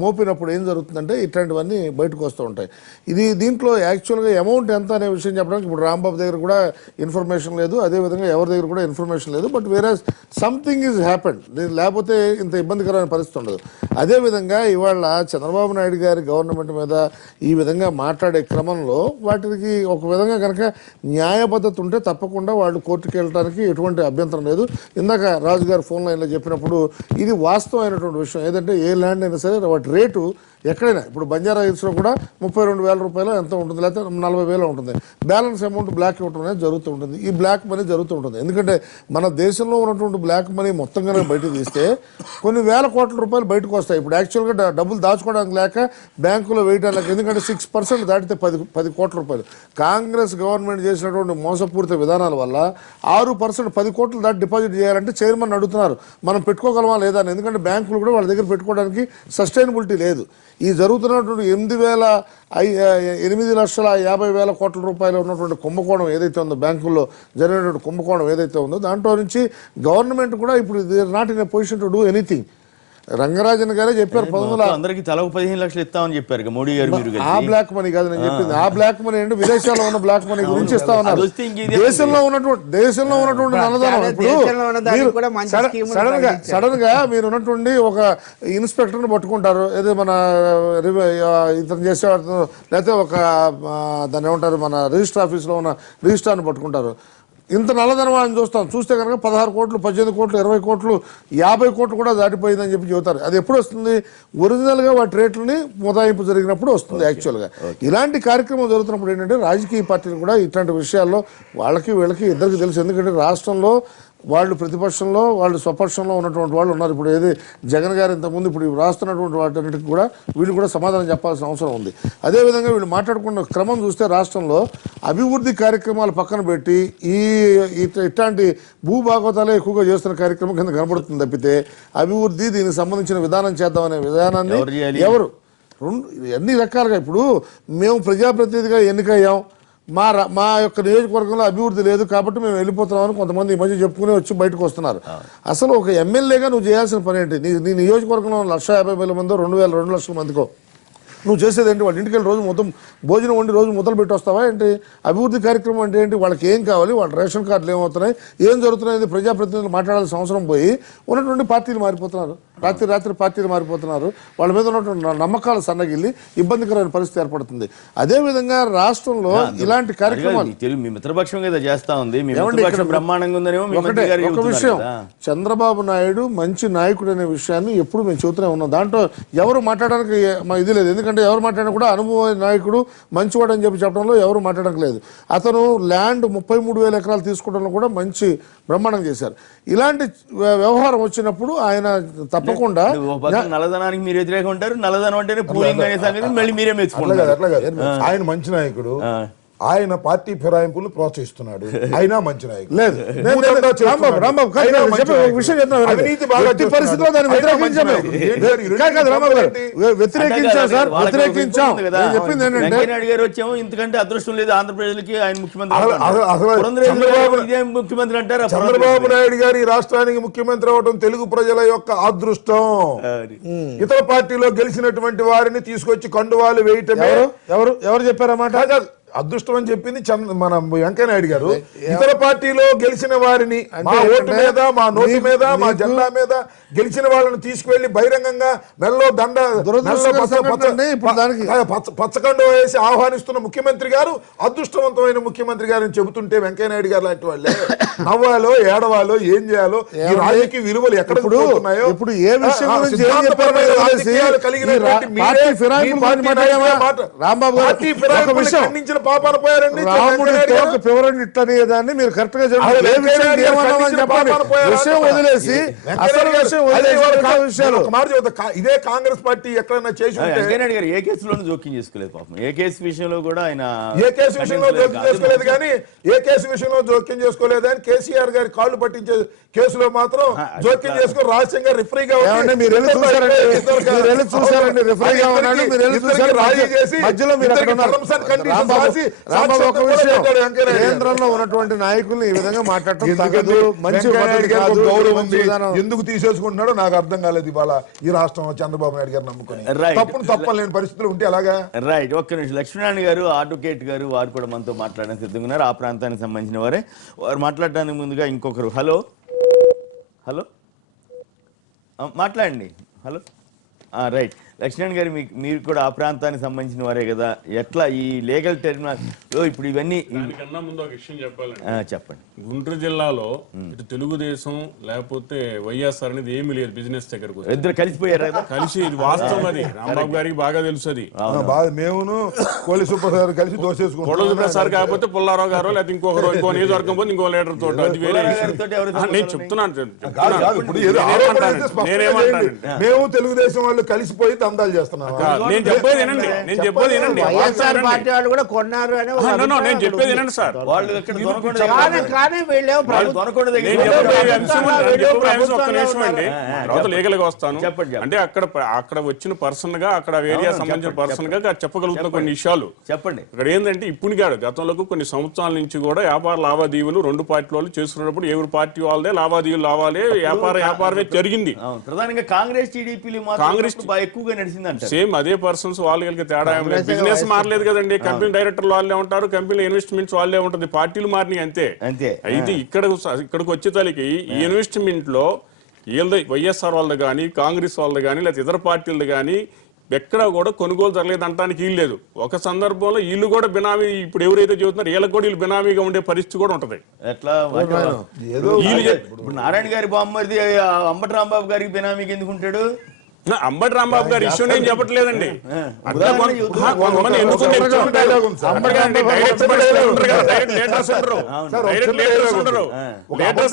మోపినప్పుడు ఏం జరుగుతుందంటే ఇట్లాంటివన్నీ బయటకు వస్తూ ఉంటాయి. దీంట్లో యాక్చువల్గా అమౌంట్ ఎంత అనే విషయం చెప్పడానికి ఇప్పుడు రాంబాబు దగ్గర కూడా ఇన్ఫర్మేషన్ లేదు, అదేవిధంగా ఎవరి దగ్గర కూడా ఇన్ఫర్మేషన్ లేదు. బట్ వేరే సంథింగ్ ఈజ్ హ్యాపెండ్, లేకపోతే ఇంత ఇబ్బందికరమైన పరిస్థితి ఉండదు. అదేవిధంగా ఇవాళ చంద్రబాబు నాయుడు గారి గవర్నమెంట్ మీద ఈ విధంగా మాట్లాడే క్రమంలో వాటికి ఒక విధంగా కనుక న్యాయబద్ధత ఉంటే తప్పకుండా వాళ్ళు కోర్టుకు వెళ్ళడానికి ఎటువంటి అభ్యంతరం లేదు. ఇందాక రాజు గారు ఫోన్ లైన్లో చెప్పినప్పుడు ఇది వాస్తవమైనటువంటి విషయం. ఏదంటే ఏ ల్యాండ్ అయినా సరే వాటి రేటు ఎక్కడైనా ఇప్పుడు బంజారా హిల్స్లో కూడా ₹32,000 ఎంత ఉంటుంది, లేకపోతే 40,000 ఉంటుంది. బ్యాలెన్స్ అమౌంట్ బ్లాక్ ఇవ్వడం అనేది జరుగుతూ ఉంటుంది. ఈ బ్లాక్ మనీ జరుగుతూ ఉంటుంది. ఎందుకంటే మన దేశంలో ఉన్నటువంటి బ్లాక్ మనీ మొత్తం కనుక బయటకు తీస్తే కొన్ని వేల కోట్ల రూపాయలు బయటకు వస్తాయి. ఇప్పుడు యాక్చువల్గా డబ్బులు దాచుకోవడానికి లేక బ్యాంకులో వేయడానికి, ఎందుకంటే 6% దాటితే 10 కోట్ల రూపాయలు. కాంగ్రెస్ గవర్నమెంట్ చేసినటువంటి మోసపూరిత విధానాల వల్ల 6% 10 కోట్లు దాటి డిపాజిట్ చేయాలంటే చైర్మన్ అడుగుతున్నారు మనం పెట్టుకోగలమా లేదా అని. ఎందుకంటే బ్యాంకులు కూడా వాళ్ళ దగ్గర పెట్టుకోవడానికి సస్టైనబిలిటీ లేదు. ఈ జరుగుతున్నటువంటి 8,50,000 కోట్ల రూపాయలు ఉన్నటువంటి కుంభకోణం ఏదైతే ఉందో, బ్యాంకుల్లో జరిగినటువంటి కుంభకోణం ఏదైతే ఉందో దాంట్లో నుంచి గవర్నమెంట్ కూడా ఇప్పుడు not in a position to do anything. Rangarajan గారే చెప్పారు అందరికి తల 15 లక్షలు ఇస్తామని చెప్పారు మోడీ గారు. ఆ బ్లాక్ మనీ కాదు నేను చెప్పింది. ఆ బ్లాక్ మనీ అంటే విదేశాల్లో ఉన్న బ్లాక్ మనీ గురించి ఇస్తా ఉన్నారు. దేశంలో ఉన్నటువంటి నల్లధనం ఇప్పుడు సడన్ గా మీరు ఉన్నటువంటి ఒక ఇన్స్పెక్టర్ని పట్టుకుంటారు, ఏదో మన ఇతను చేసేవాడు, లేకపోతే ఒక దాన్ని ఏమంటారు మన రిజిస్టర్ ఆఫీస్లో ఉన్న రిజిస్ట్రార్ని పట్టుకుంటారు. ఇంత నల్లధనం అని చూస్తే కనుక 16 కోట్లు 18 కోట్లు 20 కోట్లు 50 కోట్లు కూడా దాటిపోయిందని చెబుతారు. అది ఎప్పుడు వస్తుంది? ఒరిజినల్గా వాటి రేట్లని మొదాయింపు జరిగినప్పుడు వస్తుంది. యాక్చువల్గా ఇలాంటి కార్యక్రమం జరుగుతున్నప్పుడు ఏంటంటే రాజకీయ పార్టీలు కూడా ఇట్లాంటి విషయాల్లో వీళ్ళకి ఇద్దరికి తెలుసు. ఎందుకంటే రాష్ట్రంలో వాళ్ళు ప్రతిపక్షంలో వాళ్ళు స్వపక్షంలో ఉన్నటువంటి వాళ్ళు ఉన్నారు. ఇప్పుడు ఏది జగన్ గారు ఇంతకుముందు ఇప్పుడు రాస్తున్నటువంటి వాటన్నిటికి కూడా వీళ్ళు కూడా సమాధానం చెప్పాల్సిన అవసరం ఉంది. అదేవిధంగా వీళ్ళు మాట్లాడుకున్న క్రమం చూస్తే రాష్ట్రంలో అభివృద్ధి కార్యక్రమాలు పక్కన పెట్టి ఇట్లాంటి భూభాగవతాలే ఎక్కువగా చేస్తున్న కార్యక్రమం కింద కనపడుతుంది తప్పితే అభివృద్ధి దీనికి సంబంధించిన విధానం చేద్దామనే విధానాన్ని ఎవరు అన్ని రకాలుగా ఇప్పుడు మేము ప్రజాప్రతినిధిగా ఎన్నికయ్యాం, మా యొక్క నియోజకవర్గంలో అభివృద్ధి లేదు కాబట్టి మేము వెళ్ళిపోతున్నామని కొంతమంది ఈ మధ్య చెప్పుకుని వచ్చి బయటకు వస్తున్నారు. అసలు ఒక ఎమ్మెల్యేగా నువ్వు చేయాల్సిన పని ఏంటి? నీ నియోజకవర్గంలో 1,50,000 మందో 2 లక్షల మందికో నువ్వు చేసేది ఏంటి? వాళ్ళ ఇంటికి వెళ్ళి రోజు మొత్తం భోజనం వండి రోజు మొదలు పెట్టి వస్తావా ఏంటి? అభివృద్ధి కార్యక్రమం అంటే ఏంటి? వాళ్ళకి ఏం కావాలి, వాళ్ళ రేషన్ కార్డులు ఏమవుతున్నాయి, ఏం జరుగుతున్నాయి, ప్రజాప్రతినిధులు మాట్లాడాల్సిన అవసరం పోయి ఉన్నటువంటి పార్టీలు మారిపోతున్నారు. రాత్రి పార్టీలు మారిపోతున్నారు. వాళ్ళ మీద ఉన్నటువంటి నమ్మకాలు సన్నగిల్లి ఇబ్బందికరమైన పరిస్థితి ఏర్పడుతుంది. అదే విధంగా రాష్ట్రంలో ఇలాంటి కార్యక్రమాలు మీ మిత్రపక్షం కదా చేస్తా ఉంది, మీ మిత్రపక్షం బ్రహ్మాండంగా ఉందనేమో మీ మంత్రి గారు ఒక చెబుతున్నారు విషయం, కదా. చంద్రబాబు నాయుడు మంచి నాయకుడు అనే విషయాన్ని ఎప్పుడు మేము చెబుతూనే ఉన్నాం. దాంట్లో ఎవరు మాట్లాడడానికి ఇది లేదు. ఎందుకంటే ఎవరు మాట్లాడినా కూడా అనుభవ నాయకుడు మంచివాడు అని చెప్పడంలో ఎవరు మాట్లాడడానికి లేదు. అతను ల్యాండ్ 33,000 ఎకరాలు తీసుకోవడంలో కూడా మంచి బ్రహ్మాండం చేశారు. ఇలాంటి వ్యవహారం వచ్చినప్పుడు ఆయన తప్పకుండా నల్లధనానికి మీరు వ్యతిరేకంగా ఉంటారు, నల్లధనం అంటేనే పూలింగ్ అనే సంగతి మళ్ళీ మీరే మెచ్చుకుంటారు. అట్లా కాదు, ఆయన మంచి నాయకుడు, ఆయన పార్టీ ఫిరాయింపులు ప్రోత్సహిస్తున్నాడు, అయినా మంచి నాయకుడు లేదు. రాంబాబు వ్యతిరేకించాం. చెప్పింది ఏంటంటే గారు వచ్చాము ఇంతకంటే అదృష్టం లేదు ఆంధ్రప్రదేశ్కి, ఆయన ముఖ్యమంత్రి అంటారు. చంద్రబాబు నాయుడు గారు ఈ రాష్ట్రానికి ముఖ్యమంత్రి అవడం తెలుగు ప్రజల యొక్క అదృష్టం. ఇతర పార్టీలో గెలిచినటువంటి వారిని తీసుకొచ్చి కండువాలు వేయటమే. ఎవరు చెప్పారన్నమాట? అదృష్టం అని చెప్పింది మన వెంకయ్య నాయుడు గారు. ఇతర పార్టీలో గెలిచిన వారిని మా ఓటు మీద, మా నోటు మీద, మా జెండా మీద గెలిచిన వాళ్ళని తీసుకువెళ్లి బహిరంగంగా మెల్లో దండ పచ్చకండ వేసి ఆహ్వానిస్తున్న ముఖ్యమంత్రి గారు అదృష్టవంతమైన ముఖ్యమంత్రి గారు అని చెబుతుంటే వెంకయ్య నాయుడు గారు లాంటి వాళ్ళే నవ్వాలో ఏడవాలో ఏం చేయాలో, ఈ రాజకీయ విలువలు ఎక్కడ పోతున్నాయో, ఇప్పుడు ఏ విషయం ఖండించిన పాపాన పోయారండి. దాన్ని మీరు కరెక్ట్ గా వదిలేసి ఇదే కాంగ్రెస్ పార్టీ ఎక్కడైనా చేసి ఏ కేసులోనూ జోక్యం చేసుకోలేదు పాపం. ఏ కేసు విషయంలో కూడా ఆయన ఏ కేసు విషయంలో జోక్యం చేసుకోలేదు, కానీ ఏ కేసు విషయంలో జోక్యం చేసుకోలేదు అని కేసీఆర్ గారి కాళ్ళు పట్టించే కేసులో మాత్రం జోక్యం చేసుకుని రహస్యంగా రిఫరీగా కేంద్రంలో ఉన్నటువంటి నాయకులు ఈ విధంగా మాట్లాడటం మంచి గౌరవం ఎందుకు తీసేసుకుంటున్నాడో నాకు అర్థం కాలేదు. ఇవాళ ఈ రాష్ట్రం చంద్రబాబు నాయుడు గారు నమ్ముకుని తప్పలేని పరిస్థితులు ఉంటే అలాగా. రైట్, ఒక్క నిమిషం. లక్ష్మీనారాయణ గారు, అడ్వకేట్ గారు, వారు కూడా మనతో మాట్లాడడానికి సిద్ధంగా ఉన్నారు. ఆ ప్రాంతానికి సంబంధించిన వారే. వారు మాట్లాడడానికి ముందుగా ఇంకొకరు. హలో హలో మాట్లాడండి. హలో. రైట్, లక్ష్మణ్ గారు, మీరు కూడా ఆ ప్రాంతానికి సంబంధించిన వారే కదా. ఎట్లా ఈ లీగల్ టెర్మినల్ ఇప్పుడు ఇవన్నీ కన్నా ముందు ఒక విషయం చెప్పాలండి. చెప్పండి. గుంటూరు జిల్లాలో ఇటు తెలుగుదేశం లేకపోతే వైఎస్ఆర్ అనేది ఏమీ లేదు. బిజినెస్ దగ్గరకు ఇద్దరు కలిసిపోయారు కదా. కలిసి ఇది వాస్తవం. అది రాంబాబు గారికి బాగా తెలుసు. అది మేము కోలి సుప్రసాద్ కలిసి దోసేసుకుంటాం. కోళ్ళ సుప్రసాద్ కాకపోతే పుల్లారావు గారు లేకపోతే ఇంకొకరు, ఇంకో నియోజకవర్గం పోతే ఇంకో లీడర్ తోటి, అది వేరే. నేను చెప్తున్నాను. నేనేమంటాను, మేము తెలుగుదేశం వాళ్ళు కలిసిపోయి దందాలు చేస్తున్నాం. నేను చెప్పేది వినండి. నేను చెప్పేది వినండి. పార్టీ వాళ్ళు కూడా కొన్నారు అని నేను చెప్పేది వినండి సార్. వాళ్ళు తర్వాత లీగల్ గా వస్తాను. అంటే అక్కడ వచ్చిన పర్సన్ గా, అక్కడ ఏరియా సంబంధించిన పర్సన్ గా చెప్పగలుగుతున్న కొన్ని విషయాలు చెప్పండి. ఇక్కడ ఏంటంటే ఇప్పుడు కాదు, గతంలో కొన్ని సంవత్సరాల నుంచి కూడా వ్యాపార లావాదేవీలు రెండు పార్టీ వాళ్ళు చేసుకున్నప్పుడు ఎవరి పార్టీ వాళ్ళదే లావాదేవీలు లావాలి, వ్యాపారమే జరిగింది. ప్రధానంగా కాంగ్రెస్ టీడీపీలు కాంగ్రెస్ ఎక్కువగా నడిచిందంట. సేమ్ అదే పర్సన్స్ వాళ్ళకి తేడా. బిజినెస్ మారలేదు కదండి. కంపెనీ డైరెక్టర్లు వాళ్ళే ఉంటారు, కంపెనీ ఇన్వెస్ట్మెంట్స్ వాళ్ళే ఉంటుంది. పార్టీలు మారినాయి అంతే. అయితే ఇక్కడికి వచ్చేతలకి ఈ ఇన్వెస్ట్మెంట్ లో వీళ్ళది వైఎస్ఆర్ వాళ్ళది కానీ, కాంగ్రెస్ వాళ్ళది కానీ, లేకపోతే ఇతర పార్టీలది కానీ ఎక్కడా కూడా కొనుగోలు జరగలేదు అంటానికి వీలు లేదు. ఒక సందర్భంలో వీళ్ళు కూడా బినామీ, ఇప్పుడు ఎవరైతే చెబుతున్నారో వీళ్ళకి కూడా వీళ్ళు బినామీగా ఉండే పరిస్థితి కూడా ఉంటది. ఎట్లా ఇప్పుడు నారాయణ గారి బామ్మది అంబటి రాంబాబు గారికి బినామీకి ఎందుకు ఉంటాడు? అంబటి రాంబాబు గారి ఇష్యూ నేను చెప్పట్లేదండి.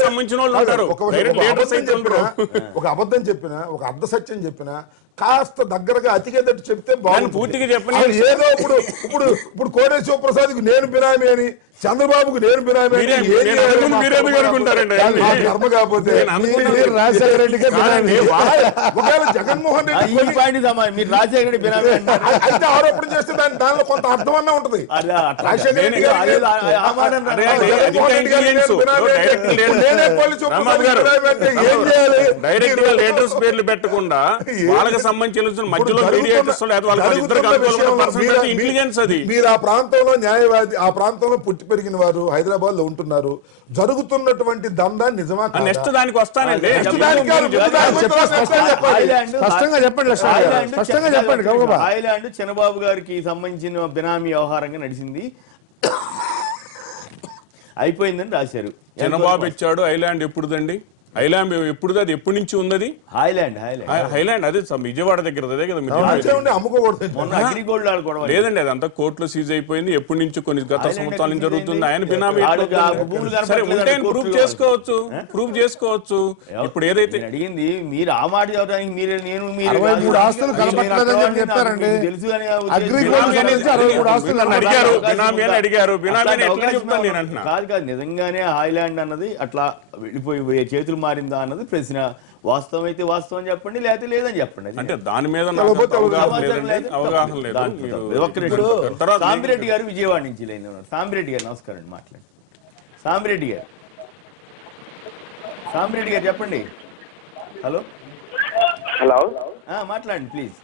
సంబంధించిన వాళ్ళు ఉంటారు. ఒక అబద్ధం చెప్పిన, ఒక అర్ధ సత్యం చెప్పిన కాస్త దగ్గరగా అతికేదట్టు చెప్తే బాగుంది. పూర్తిగా చెప్పిన ఏదో ఇప్పుడు కోటేశ్వర ప్రసాద్ నేను బినామీ అని, చంద్రబాబుకు నేను బినామీ కర్మ కాకపోతే రాజశేఖర రెడ్డికి ఒకవేళ జగన్మోహన్ రెడ్డి రాజశేఖర రెడ్డి బినామీ అయితే ఆరోపణ చేస్తే దానిలో కొంత అర్థం అన్నా ఉంటది. రాజశేఖర రెడ్డి డైరెక్ట్ గా లీడర్స్ పేర్లు పెట్టకుండా వాళ్ళకి సంబంధించిన మధ్యలో మీడియేటర్స్ మీరు ఆ ప్రాంతంలో న్యాయవాది, ఆ ప్రాంతంలో పుట్టి పుట్టి పెరిగిన వారు, హైదరాబాద్ లో ఉంటున్నారు. జరుగుతున్నటువంటి దందా నిజమా కాదా? నెక్స్ట్ దానికి వస్తానండి. స్పష్టంగా చెప్పండి, స్పష్టంగా చెప్పండి. హాయిలాండ్ చంద్రబాబు గారికి సంబంధించిన బినామీ వ్యవహారంగా నడిచింది, అయిపోయిందని రాశారు. చంద్రబాబు ఇచ్చాడు. ఐలాండ్ ఎప్పుడుదండి? ఐలాండ్ ఎప్పుడు, అది ఎప్పటి నుంచి ఉన్నది? హైలాండ్ అదే విజయవాడ దగ్గర అదే కదా. లేదండి, అదంతా కోర్టులో సీజ్ అయిపోయింది. ఎప్పటి నుంచి కొన్ని గత సంవత్సరాల నుంచి జరుగుతుంది. ఆయన బినామీ సరే ఉంటే ప్రూవ్ చేసుకోవచ్చు. ఇప్పుడు ఏదైతే అడిగింది మీరు ఆ మాట చెప్పడానికి మీరు నేను 63 ఆస్తులు కనపడలేదని చెప్పారండి. తెలుసు అని అడిగారు. బినామీ అని అడిగారు. బినామీ ఎట్లా చెప్తాను నేను అంటున్నా. కాదు, నిజంగానే హాయిలాండ్ అన్నది అట్లా వెళ్ళిపోయి చేతులు మారిందా అన్నది ప్రశ్న. వాస్తవం అయితే వాస్తవం చెప్పండి, లేకపోతే లేదని చెప్పండి. అంటే దాని మీద అవగాహన లేదు. సాంబిరెడ్డి గారు విజయవాడ నుంచి లైన్ ఉన్నారు. సాంబిరెడ్డి గారు నమస్కారం అండి, మాట్లాడండి. సాంబిరెడ్డి గారు చెప్పండి. హలో మాట్లాడండి ప్లీజ్.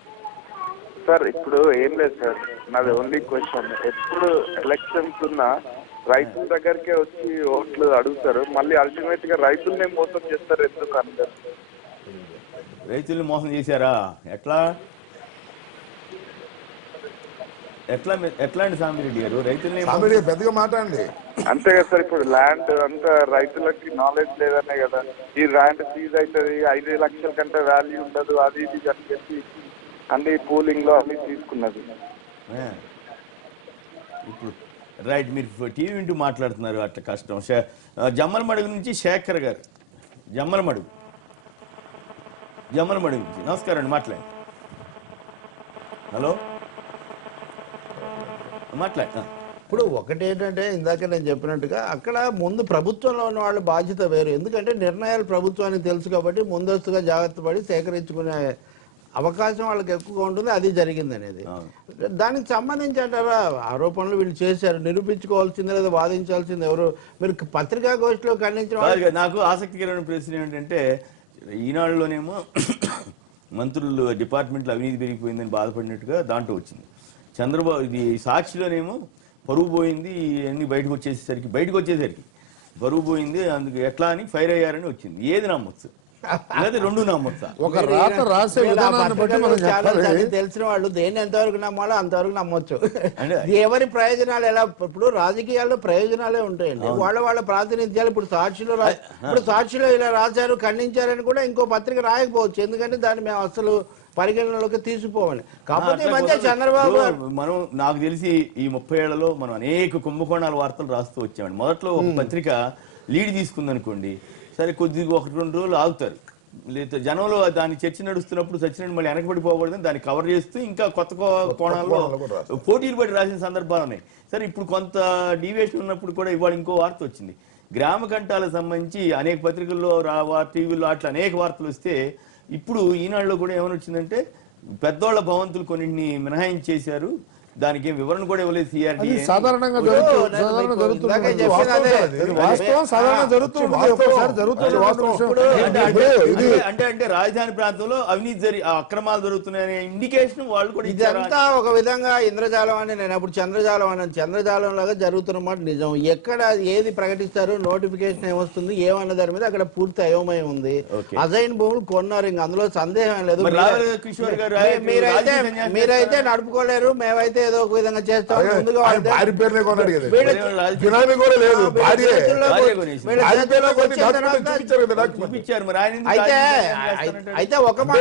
సార్ ఇప్పుడు ఏం లేదు సార్, నాది ఓన్లీ క్వశ్చన్. ఎప్పుడు ఎలక్షన్స్ ఉన్నా రైతుల దగ్గరికే వచ్చి ఓట్లు అడుగుతారు, మళ్ళీ అల్టిమేట్ గా రైతులనే మోసం చేస్తారు. ఎందుకు అందరు రైతుల్ని మోసం చేశారా? ఎట్లా అండి సాంబిరెడ్డి గారు? రైతుల్ని పెద్దగా మాట్లాడండి. అంతే కదా సార్. ఇప్పుడు ల్యాండ్ అంతా రైతులకి నాలెడ్జ్ లేదనే కదా ఈ ల్యాండ్ సీజ్ అవుతుంది, 5 లక్షల కంటే వాల్యూ ఉండదు, అది ఇది అని చెప్పి అన్ని పూలింగ్ లో అన్ని తీసుకున్నది. ఇప్పుడు రైట్, మీరు టీవీ వింటూ మాట్లాడుతున్నారు, అట్లా కష్టం. జమ్మలమడుగు నుంచి శేఖర్ గారు, జమ్మలమడుగు నుంచి నమస్కారం అండి, మాట్లాడండి. హలో మాట్లాడు. ఇప్పుడు ఒకటేంటంటే ఇందాక నేను చెప్పినట్టుగా అక్కడ ముందు ప్రభుత్వంలో ఉన్న వాళ్ళ బాధ్యత వేరు. ఎందుకంటే నిర్ణయాలు ప్రభుత్వానికి తెలుసు కాబట్టి ముందస్తుగా జాగ్రత్త పడి సేకరించుకునే అవకాశం వాళ్ళకి ఎక్కువగా ఉంటుంది. అది జరిగింది అనేది. దానికి సంబంధించి అంటారా ఆరోపణలు వీళ్ళు చేశారు, నిరూపించుకోవాల్సిందే లేదా వాదించాల్సింది ఎవరు? మీరు పత్రికా గోష్ఠిలో ఖండించిన నాకు ఆసక్తికరమైన ప్రశ్న ఏంటంటే, ఈనాడులోనేమో మంత్రులు డిపార్ట్మెంట్లో అవినీతి పెరిగిపోయిందని బాధపడినట్టుగా దాంట్లో వచ్చింది. చంద్రబాబు ఇది సాక్షిలోనేమో పరువు పోయింది, అన్ని బయటకు వచ్చేసరికి పరువు పోయింది, అందుకు ఎట్లా అని ఫైర్ అయ్యారని వచ్చింది. ఏది నమ్మొచ్చు? రెండు నమ్మొచ్చా? ఒక రాత రాసే విధానాన్ని బట్టి మనం తెలిసిన వాళ్ళు దేన్ని ఎంతవరకు నమ్మాలో అంతవరకు నమ్మొచ్చు. ఎవరి ప్రయోజనాలు ఎలా, ఇప్పుడు రాజకీయాల్లో ప్రయోజనాలే ఉంటాయండి. వాళ్ళ ప్రాతినిధ్యాలు ఇప్పుడు సాక్షిలో ఇలా రాశారు, ఖండించారని కూడా ఇంకో పత్రిక రాయకపోవచ్చు. ఎందుకంటే దాన్ని మేము అసలు పరిగణనలోకి తీసుకోవాలి. కాకపోతే మధ్య చంద్రబాబు మనం నాకు తెలిసి ఈ 30 ఏళ్లలో మనం అనేక కుంభకోణాల వార్తలు రాస్తూ వచ్చామండి. మొదట్లో ఒక పత్రిక లీడ్ తీసుకుందనుకోండి, సరే కొద్దిగా 1-2 రోజులు ఆగుతారు, లేదా జనంలో దాని చర్చ నడుస్తున్నప్పుడు సచ్చినట్టు మళ్ళీ వెనకబడిపోకూడదని దాన్ని కవర్ చేస్తూ ఇంకా కొత్త కోణాల్లో పోటీలు పడి రాసిన సందర్భాలు ఉన్నాయి. సరే ఇప్పుడు కొంత డీవియేషన్ ఉన్నప్పుడు కూడా ఇవాళ ఇంకో వార్త వచ్చింది. గ్రామ కంఠాలకు సంబంధించి అనేక పత్రికల్లో టీవీల్లో అట్లా అనేక వార్తలు వస్తే ఇప్పుడు ఈనాడులో కూడా ఏమని వచ్చిందంటే పెద్దోళ్ల భవంతులు కొన్నింటిని మినహాయించేశారు, దానికి ఏం వివరణ కూడా ఇవ్వలేదు సిఆర్డీ. సాధారణంగా అంటే రాజధాని ప్రాంతంలో అవినీతి అక్రమాలు జరుగుతున్నాయనే ఇండికేషన్ వాళ్ళు కూడా. ఇదంతా ఒక విధంగా ఇంద్రజాలం అని నేను అప్పుడు చంద్రజాలం అన్నాను. చంద్రజాలం లాగా జరుగుతున్నమాట నిజం. ఎక్కడ ఏది ప్రకటిస్తారు, నోటిఫికేషన్ ఏమొస్తుంది, ఏమన్న దాని మీద అక్కడ పూర్తి అయోమయం ఉంది. అజైన్ భూములు కొన్నారు, ఇంక అందులో సందేహం లేదు. మీరైతే నడుపుకోలేరు, మేమైతే ఏదో ఒక విధంగా చేస్తాం. అయితే ఒక మాట,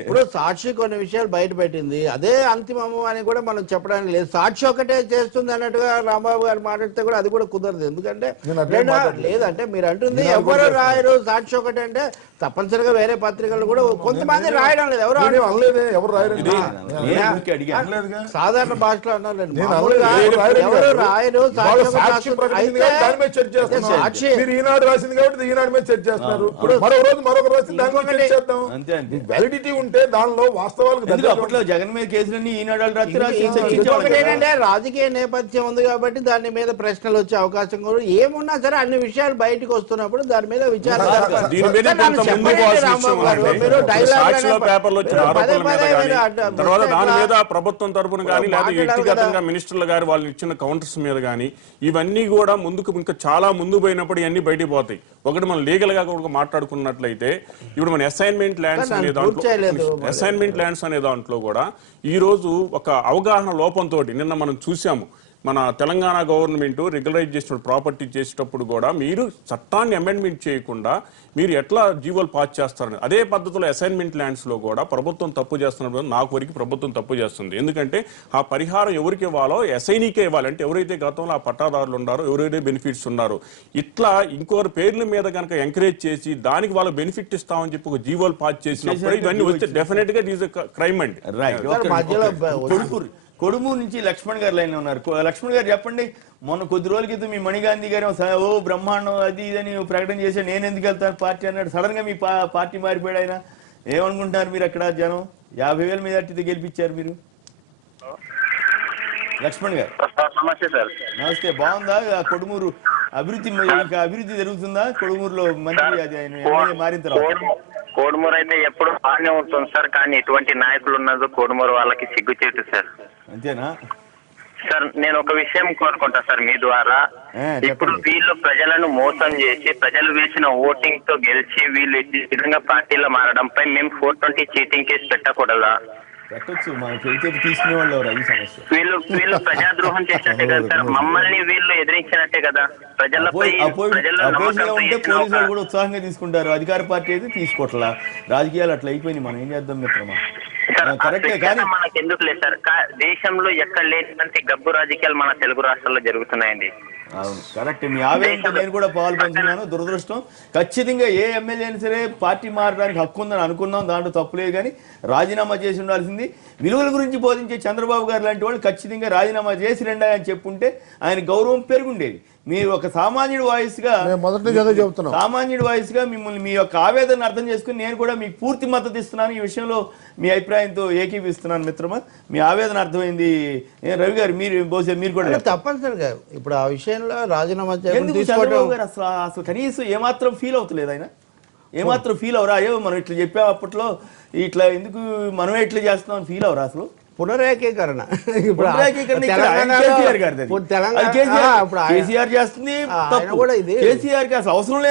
ఇప్పుడు సాక్షి కొన్ని విషయాలు బయట పెట్టింది, అదే అంతిమము అని కూడా మనం చెప్పడానికి లేదు. సాక్షి ఒకటే చేస్తుంది అన్నట్టుగా రాంబాబు గారు మాట్లాడితే కూడా అది కూడా కుదరదు. ఎందుకంటే లేదంటే మీరు అంటుంది ఎవరు రాయరు, సాక్షి ఒకటే అంటే తప్పనిసరిగా వేరే పత్రికలు కూడా కొంతమంది రాయడం లేదు. ఎవరు సాధారణ భాషలో అన్నారు, ఎవరు రాయరు. ఈనాడు రాసింది కాబట్టి ఈనాడు మీద చర్చ చేస్తున్నారు. మరొక రోజు మరొక రాసింది వ్యాలిడిటీ ఉంటే దానిలో వాస్తవాలకు అప్పట్లో జగన్ మీద కేసులన్నీ ఈనాడు ఏంటంటే రాజకీయ నేపథ్యం ఉంది కాబట్టి దాని మీద ప్రశ్నలు వచ్చే అవకాశం కూడా ఏమున్నా సరే అన్ని విషయాలు బయటకు వస్తున్నప్పుడు దాని మీద విచారణ ఎందుకు false విషయం అంటే సాక్షిలో పేపర్లో వచ్చిన ఆరోపణల మీద కానీ తర్వాత దాని మీద ప్రభుత్వం తరపున కానీ లేదా వ్యక్తిగతంగా మినిస్టర్లు గారు వాళ్ళు ఇచ్చిన కౌంటర్స్ మీద కానీ ఇవన్నీ కూడా ముందుకు ఇంకా చాలా ముందు పోయినప్పుడు ఇవన్నీ బయటికి పోతాయి. ఒకటి మనం లీగల్ గా కూడా మాట్లాడుకున్నట్లయితే ఇప్పుడు మన అసైన్మెంట్ ల్యాండ్స్ అనే దాంట్లో కూడా ఈ రోజు ఒక అవగాహన లోపంతో నిన్న మనం చూసాము. మన తెలంగాణ గవర్నమెంట్ రెగ్యులరైజ్ చేసిన ప్రాపర్టీ చేసేటప్పుడు కూడా మీరు చట్టాన్ని అమెండ్మెంట్ చేయకుండా మీరు ఎట్లా జీవోలు పాస్ చేస్తారని అదే పద్ధతిలో అసైన్మెంట్ ల్యాండ్స్ లో కూడా ప్రభుత్వం తప్పు చేస్తున్నప్పుడు నాకు వరకు ప్రభుత్వం తప్పు చేస్తుంది. ఎందుకంటే ఆ పరిహారం ఎవరికి ఇవ్వాలో ఎస్ఐనికే ఇవ్వాలి. అంటే ఎవరైతే గతంలో ఆ పట్టాదారులు ఉన్నారో ఎవరైతే బెనిఫిట్స్ ఉన్నారో ఇట్లా ఇంకొకరి పేర్ల మీద కనుక ఎంకరేజ్ చేసి దానికి వాళ్ళ బెనిఫిట్ ఇస్తామని చెప్పి ఒక జీవోలు పాస్ చేసినప్పుడు ఇవన్నీ వస్తే డెఫినెట్ గా ఇట్ ఈస్ క్రైమ్ అండి. కొడుమూరు నుంచి లక్ష్మణ్ గారు లైన్ లో ఉన్నారు. లక్ష్మణ్ గారు చెప్పండి, మొన్న కొద్ది రోజుల క్రితం మీ మణిగాంధీ గారు ఓ బ్రహ్మాండం అది ఇదని ప్రకటన చేశారు, నేను ఎందుకు వెళ్తాను పార్టీ అన్నాడు. సడన్ గా మీ పార్టీ మారిపోయాడు ఆయన. ఏమనుకుంటున్నారు మీరు? అక్కడ జనం 50,000 మెజార్టీతో గెలిపించారు మీరు. లక్ష్మణ్ గారు నమస్తే సార్. నమస్తే. బాగుందా కొడుమూరు అభివృద్ధి? ఇంకా అభివృద్ధి జరుగుతుందా కొడుమూరులో? మంత్రి అది ఆయన మారిన తర్వాత కోడుమూరు అయితే ఎప్పుడు బాగానే ఉంటుంది సార్, కానీ ఎటువంటి నాయకులు ఉన్నదో కోడుమూరు వాళ్ళకి సిగ్గుచేటు సార్. అంతేనా సార్? నేను ఒక విషయం కోరుకుంటా సార్ మీ ద్వారా. ఇప్పుడు వీళ్ళు ప్రజలను మోసం చేసి ప్రజలు వేసిన ఓటింగ్ తో గెలిచి వీళ్ళు ఈ విధంగా పార్టీలో మారడంపై మేము 420 చీటింగ్ కేసు పెట్టకూడదా? పెట్టొచ్చు, తీసుకునే వాళ్ళు అది సమస్య. వీళ్ళు ప్రజాద్రోహం చేసినట్టే కదా సార్, మమ్మల్ని వీళ్ళు ఎదిరించినట్టే కదా. ప్రజలపై ఉంటే పోలీసులు కూడా ఉత్సాహంగా తీసుకుంటారు. అధికార పార్టీ అయితే తీసుకోవట్లా. రాజకీయాలు అట్లా అయిపోయినాయి. మనం ఏం చేద్దాం మిత్రమా? కరెక్టే, కానీ మనకు ఎందుకు లేదు సార్, దేశంలో ఎక్కడ లేనంటే గబ్బు రాజకీయాలు మన తెలుగు రాష్ట్రాల్లో జరుగుతున్నాయండి. అవును, కరెక్ట్. మీ ఆవేదనతో నేను కూడా పాల్పంచుకున్నాను. దురదృష్టం. ఖచ్చితంగా ఏ ఎమ్మెల్యే అయినా సరే పార్టీ మారడానికి హక్కు ఉందని అనుకున్నాం, దాంట్లో తప్పులేదు. కానీ రాజీనామా చేసి ఉండాల్సింది. విలువల గురించి బోధించే చంద్రబాబు గారు లాంటి వాళ్ళు ఖచ్చితంగా రాజీనామా చేసి రండి అని చెప్పుంటే ఆయన గౌరవం పెరుగుండేది. మీరు ఒక సామాన్యుడు వాయిస్గా మిమ్మల్ని మీ యొక్క ఆవేదన అర్థం చేసుకుని నేను కూడా మీకు పూర్తి మద్దతు ఇస్తున్నాను. ఈ విషయంలో మీ అభిప్రాయంతో ఏకీపిస్తున్నాను మిత్రమా. మీ ఆవేదన అర్థమైంది. రవి గారు మీరు కూడా తప్పనిసరిగా ఇప్పుడు ఆ విషయంలో రాజీనామా అసలు కనీసం ఏమాత్రం ఫీల్ అవుతలేదు ఆయన? ఏమాత్రం ఫీల్ అవరా? అయ్యో మనం ఇట్లా చెప్పాం అప్పట్లో, ఇట్లా ఎందుకు మనమే ఇట్లా చేస్తున్నాం ఫీల్ అవరా అసలు? పునరేకీకరణ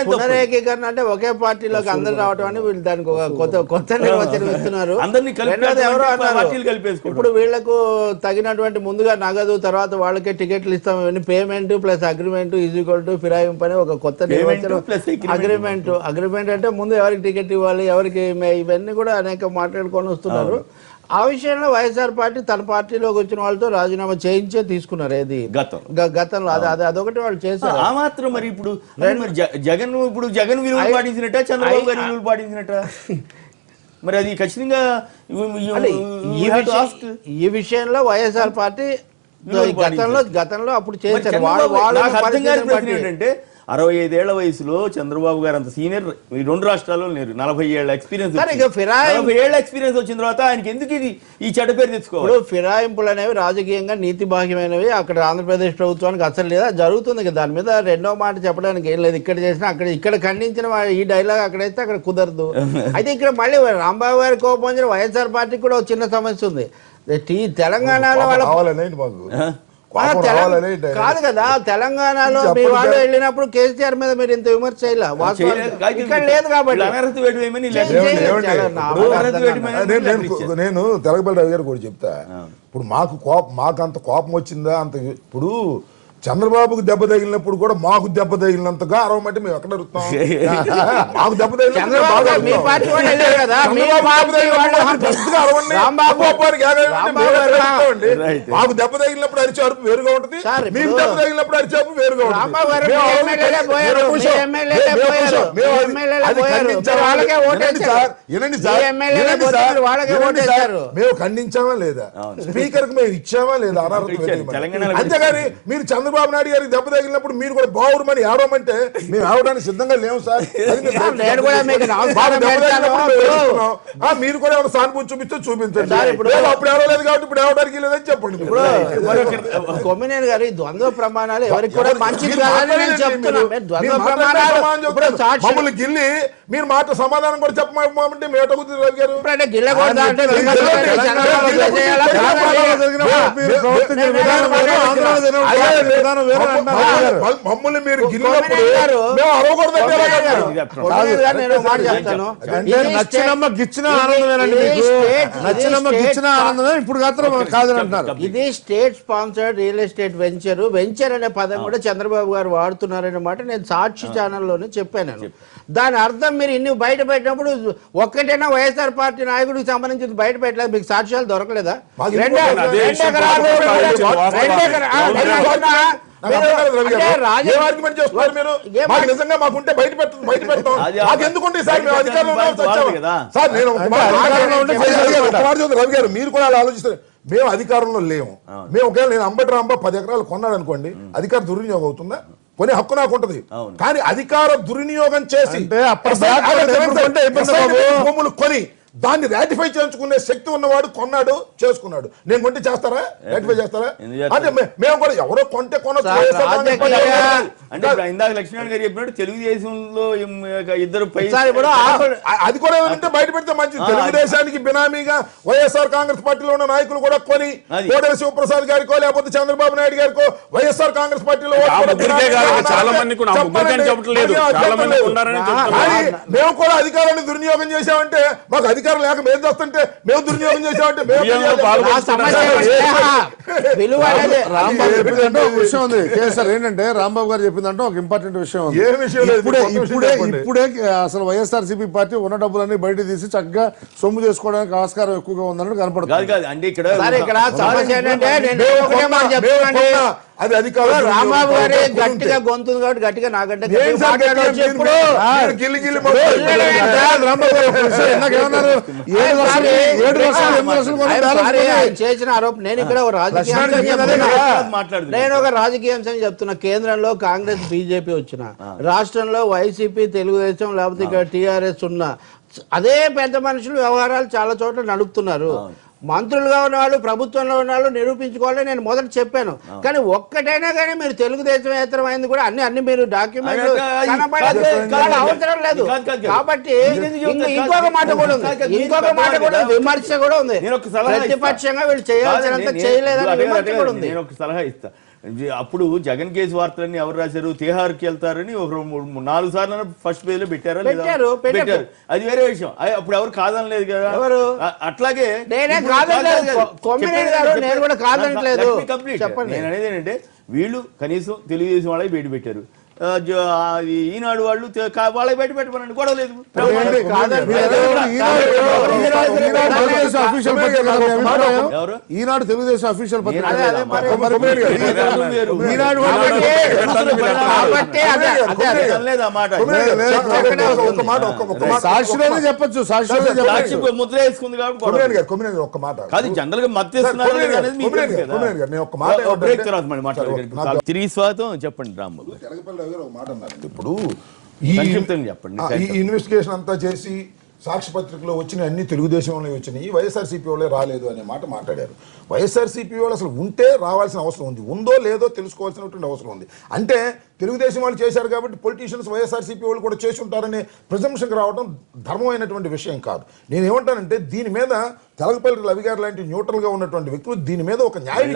పునరేకీకరణ అంటే ఒకే పార్టీలోకి అందరు రావడం అని వీళ్ళు దానికి కొత్త నిర్వచనం ఇస్తున్నారు. ఇప్పుడు వీళ్లకు తగినటువంటి ముందుగా నగదు, తర్వాత వాళ్ళకే టికెట్లు ఇస్తాం, ఇవన్నీ payment plus agreement is equal to ఫిరాయింపు అని ఒక కొత్త నిర్వచనం. అగ్రిమెంట్ అంటే ముందు ఎవరికి టికెట్ ఇవ్వాలి, ఎవరికి, ఇవన్నీ కూడా అనేక మాట్లాడుకొని వస్తున్నారు. ఆ విషయంలో వైఎస్ఆర్ పార్టీ తన పార్టీలోకి వచ్చిన వాళ్ళతో రాజీనామా చేయించే తీసుకున్నారు. ఏది గతంలో అదొకటి వాళ్ళు చేశారు. ఆ మాత్రం. మరి ఇప్పుడు జగన్ విలువలు పాటించినట్ట, చంద్రబాబు గారి విలువలు పాటించినట్ట? మరి అది ఖచ్చితంగా ఈ విషయంలో వైఎస్ఆర్ పార్టీ గతంలో అప్పుడు చేశారు. ఏంటంటే 65 ఏళ్ల వయసులో చంద్రబాబు గారు అంత సీనియర్ ఈ రెండు రాష్ట్రాల్లో లేరు. 40 ఏళ్ల ఎక్స్పీరియన్స్. 40 ఏళ్ల ఎక్స్పీరియన్స్ వచ్చిన తర్వాత ఆయనకి ఎందుకు ఈ చెడ్డ పేరు తెచ్చుకోవాలి? ఫిరాయింపులు అనేవి రాజకీయంగా నీతి బాహ్యమైనవి. అక్కడ ఆంధ్రప్రదేశ్ ప్రభుత్వానికి అసలు లేదా జరుగుతుంది కదా. దాని మీద రెండో మాట చెప్పడానికి ఏం లేదు. ఇక్కడ చేసినా ఇక్కడ ఖండించిన ఈ డైలాగ్ అక్కడైతే అక్కడ కుదరదు. అయితే ఇక్కడ మళ్ళీ రాంబాబు గారి కోపం వైఎస్ఆర్ పార్టీకి కూడా ఒక చిన్న సమస్య ఉంది. తెలంగాణలో కాదు కదా, తెలంగాణలో మీ వాళ్ళు వెళ్ళినప్పుడు కేసీఆర్ మీద మీరు ఇంత విమర్శ చేయలే. ఇక్కడ లేదు కాబట్టి నేను తెలగపల్లి రవి గారు కూడా చెప్తా. ఇప్పుడు మాకంత కోపం వచ్చిందా? అంత ఇప్పుడు చంద్రబాబుకు దెబ్బ తగిలినప్పుడు కూడా మాకు దెబ్బ తగిలినంతగా అరవమంటే మేము ఎక్కడ అరుస్తాం? మాకు దెబ్బ తగిలినప్పుడు మాకు దెబ్బ తగిలినప్పుడు అరిచే అరుపు వేరుగా ఉంటుంది, మీకు దెబ్బ తగిలినప్పుడు అరిచే అరుపు వేరుగా ఉంటుంది. మేము ఖండించామా లేదా? స్పీకర్ కు మేము ఇచ్చామా లేదా? అనర్హత. అంతేగాని మీరు చంద్ర చంద్రబాబు నాయుడు గారికి దెబ్బ తగిలినప్పుడు మీరు కూడా బావురమని ఏడవమంటే మేము ఏడవడానికి సిద్ధంగా లేవు సార్. మీరు కూడా ఏమైనా సానుభూతి చూపిస్తే చూపించండి. అప్పుడు ఏడవలేదు కాబట్టి ఇప్పుడు ఏడవడానికి లేదని చెప్పండి. కొమ్మినేని గారు ఈ ద్వంద్వ ప్రమాణాలు ఎవరికి కూడా మంచిది కాదని నేను చెప్తున్నాను. మమ్మల్ని గిల్లి మీరు మాట సమాధానం కూడా చెప్పమంటే మేట కుదిరి రవి గారు మమ్మల్ని మీరు గిల్లినప్పుడు మేము అరవకూడదంటే నచ్చినమ్మ గిచ్చిన ఆనందమేనండి. నచ్చినమ్మ గిచ్చిన ఆనందమే ఇప్పుడు మాత్రం కాదని అంటారు. ఇది state sponsored real estate venture అనే పదం కూడా చంద్రబాబు గారు వాడుతున్నారనే మాట నేను సాక్షి ఛానల్లోనే చెప్పాను. దాని అర్థం మీరు ఇన్ని బయట పెట్టినప్పుడు ఒక్కటైనా వైఎస్ఆర్ పార్టీ నాయకుడికి సంబంధించి బయట పెట్టలేదు, మీకు సాక్ష్యాలు దొరకలేదా? నిజంగా మాకుంటే బయట పెడతాం. ఎందుకుంటే సార్ మేము అధికారంలో రవి గారు మీరు కూడా అలా ఆలోచిస్తారు. మేము అధికారంలో లేము. మేము ఒకవేళ నేను అంబటి రాంబాబు 10 ఎకరాలు కొన్నాడు అనుకోండి, అధికార దుర్వినియోగం అవుతుందా? కొనే హక్కు నాకు ఉంటది. కానీ అధికార దుర్వినియోగం చేసి భూములు కొని దాన్ని రాటిఫై చేయించుకునే శక్తి ఉన్నవాడు కొన్నాడు, చేసుకున్నాడు. నేను కొంటే చేస్తారా? రాటిఫై చేస్తారా? అంటే మేము కూడా ఎవరో కొంటే కొనొచ్చు. ఇందాక లక్ష్మణ్ గారు చెప్పినట్టు తెలుగుదేశంలో ఇద్దరు అది కూడా ఏమంటే బయట పెడితే మంచిది. తెలుగుదేశానికి బినామీగా వైఎస్ఆర్ కాంగ్రెస్ పార్టీలో ఉన్న నాయకులు కూడా కొని కోడెల శివప్రసాద్ గారికో లేకపోతే చంద్రబాబు నాయుడు గారికో వైఎస్ఆర్ కాంగ్రెస్ పార్టీలో మేము కూడా అధికారాన్ని దుర్వినియోగం చేశామంటే మాకు అధికారం లేక మేము చేస్తుంటే మేము దుర్వినియోగం చేసామంటే ఏంటంటే రాంబాబు గారు చెప్పిందంటే ఒక ఇంపార్టెంట్ విషయం ఇప్పుడే అసలు వైఎస్ఆర్సీపీ పార్టీ ఉన్న డబ్బులన్నీ బయట తీసి చక్కగా సొమ్ము చేసుకోవడానికి ఆస్కారం ఎక్కువగా ఉందన్నట్టు కనపడుతుంది. అంటే ఇక్కడ అది అధికారం రాంబాబు గారే గట్టిగా గొంతుంది కాబట్టి గట్టిగా నాకంటే చేసిన ఆరోపణ. నేను ఇక్కడ నేను ఒక రాజకీయ అంశం చెప్తున్నా. కేంద్రంలో కాంగ్రెస్ బీజేపీ వచ్చిన, రాష్ట్రంలో వైసీపీ తెలుగుదేశం లేకపోతే ఇక్కడ టీఆర్ఎస్ ఉన్న అదే పెద్ద మనుషులు వ్యవహారాలు చాలా చోట్ల నడుపుతున్నారు. మంత్రులుగా ఉన్నవాళ్ళు ప్రభుత్వంలో ఉన్నవాళ్ళు నిరూపించుకోవాలని నేను మొదట చెప్పాను. కానీ ఒక్కటైనా కానీ మీరు తెలుగుదేశం ఏతరమైంది కూడా అన్ని మీరు డాక్యుమెంట్ అవసరం లేదు. కాబట్టి ఇంకొక మాట కూడా ఉంది, విమర్శ కూడా ఉంది. ప్రతిపక్షంగా వీళ్ళు చేయాల్సినంత చేయలేదని విమర్శ కూడా ఉంది. నేను ఒక సలహా ఇస్తా. అప్పుడు జగన్ కేసు వార్తలన్నీ ఎవరు రాశారు? తిహార్కి వెళ్తారని ఒక 4 సార్లు ఫస్ట్ పేజ్ లో పెట్టారు. అది వేరే విషయం. అప్పుడు ఎవరు కాదనలేదు కదా. అట్లాగే నేను అనేది ఏంటంటే వీళ్ళు కనీసం తెలుగుదేశం వాళ్ళకి బయట పెట్టారు, ఈనాడు వాళ్ళు వాళ్ళకి బయట పెట్టమనండి, గొడవ లేదు. ఈనాడు తెలుగుదేశం అఫీషియల్ సాక్షిలోనే చెప్పచ్చు. సాక్షి ముద్ర వేసుకుంది కాబట్టి ఒక్క మాట కాదు, జనరల్ గా మద్దతు తిరిగి స్వాగతం చెప్పండి రాంబాబు. ఇప్పుడు చెప్పండి. ఈ ఇన్వెస్టిగేషన్ అంతా చేసి సాక్షి పత్రికలో వచ్చిన అన్ని తెలుగుదేశంలో వచ్చినాయి, వైఎస్ఆర్సీపీ వాళ్ళే రాలేదు అనే మాట మాట్లాడారు. వైఎస్ఆర్సీపీ వాళ్ళు అసలు ఉంటే రావాల్సిన అవసరం ఉంది, ఉందో లేదో తెలుసుకోవాల్సినటువంటి అవసరం ఉంది. అంటే తెలుగుదేశం వాళ్ళు చేశారు కాబట్టి పొలిటీషియన్స్ వైఎస్ఆర్సీపీ వాళ్ళు కూడా చేసి ఉంటారనే ప్రిజంప్షన్కి రావడం ధర్మమైనటువంటి విషయం కాదు. నేను ఏమంటానంటే దీని మీద తెలగపల్లి రవి గారు లాంటి న్యూట్రల్ గా ఉన్నటువంటి వ్యక్తులు దీని మీద ఒక న్యాయం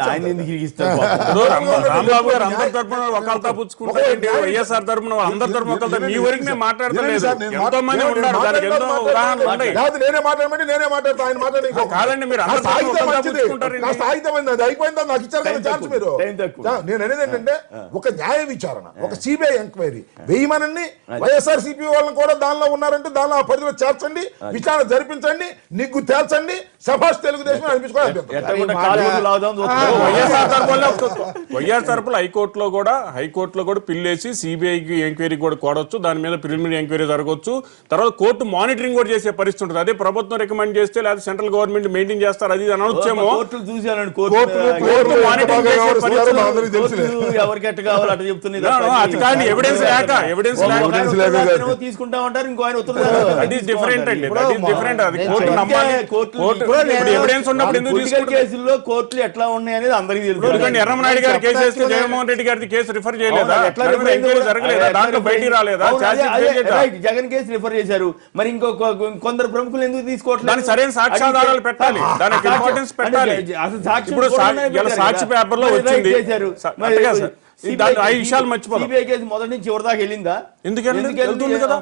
నేనే మాట్లాడమంటే నేనే మాట్లాడతా. ఆయన మాట్లాడేది అయిపోయిందని నాకు ఇచ్చారు కదా ఛాన్స్ మీరు. నేను అనేది ఏంటంటే ఒక న్యాయ విచారణ, ఒక సిబిఐ ఎంక్వైరీ వేయమనండి. వైఎస్ఆర్సీపీ వాళ్ళని కూడా దానిలో ఉన్నారంటే దానిలో ఆ పరిధిలో చేర్చండి, విచారణ జరిపించండి, నిగ్గు తేల్చండి, సభాష్ తెలుగుదేశం అనిపించుకోవాలి. వైఎస్ఆర్ తరపున హైకోర్టులో కూడా పిల్లేసి సిబిఐకి ఎంక్వైరీ కూడా కోరొచ్చు, దాని మీద ప్రిలిమినరీ ఎంక్వైరీ జరగవచ్చు, తర్వాత కోర్టు మానిటరింగ్ కూడా చేసే పరిస్థితి ఉంటుంది. అదే ప్రభుత్వం రికమెండ్ చేస్తే లేదా సెంట్రల్ గవర్నమెంట్ మెయింటైన్ చేస్తారు, అది అనొచ్చేమో. అది కానీ ఎవిడెన్స్ లేక తీసుకుంటా ఉంటారు, ఇంకో ఆయన డిఫరెంట్ అండి, డిఫరెంట్. అది ఎవిడెన్స్ ఉన్నప్పుడు ఎందుకు కేసుల్లో కోర్టులు ఎట్లా ఉన్నాయి అనేది అందరికీ తెలుసు. ఎర్రమనాయుడు గారి కేసు వేస్తే జగన్మోహన్ రెడ్డి గారి కేసు రిఫర్ చేయలేదా, జరగలేదా, దాంట్లో బయటికి రాలేదా? జగన్ కేసు రిఫర్ చేశారు, మరి ఇంకో కొందరు ప్రముఖులు ఎందుకు తీసుకోవట్లేదు? దానికి సరైన సాక్ష్యాధారాలు పెట్టాలి, దానికి ఇంపార్టెన్స్ పెట్టాలి. ఇప్పుడు సాక్షి పేపర్ లో వచ్చింది, విషయాలు మర్చిపోతాం. మొదటి నుంచి చివరి దాకా వెళ్ళిందా? ఎందుకు వెళ్తుంది కదా.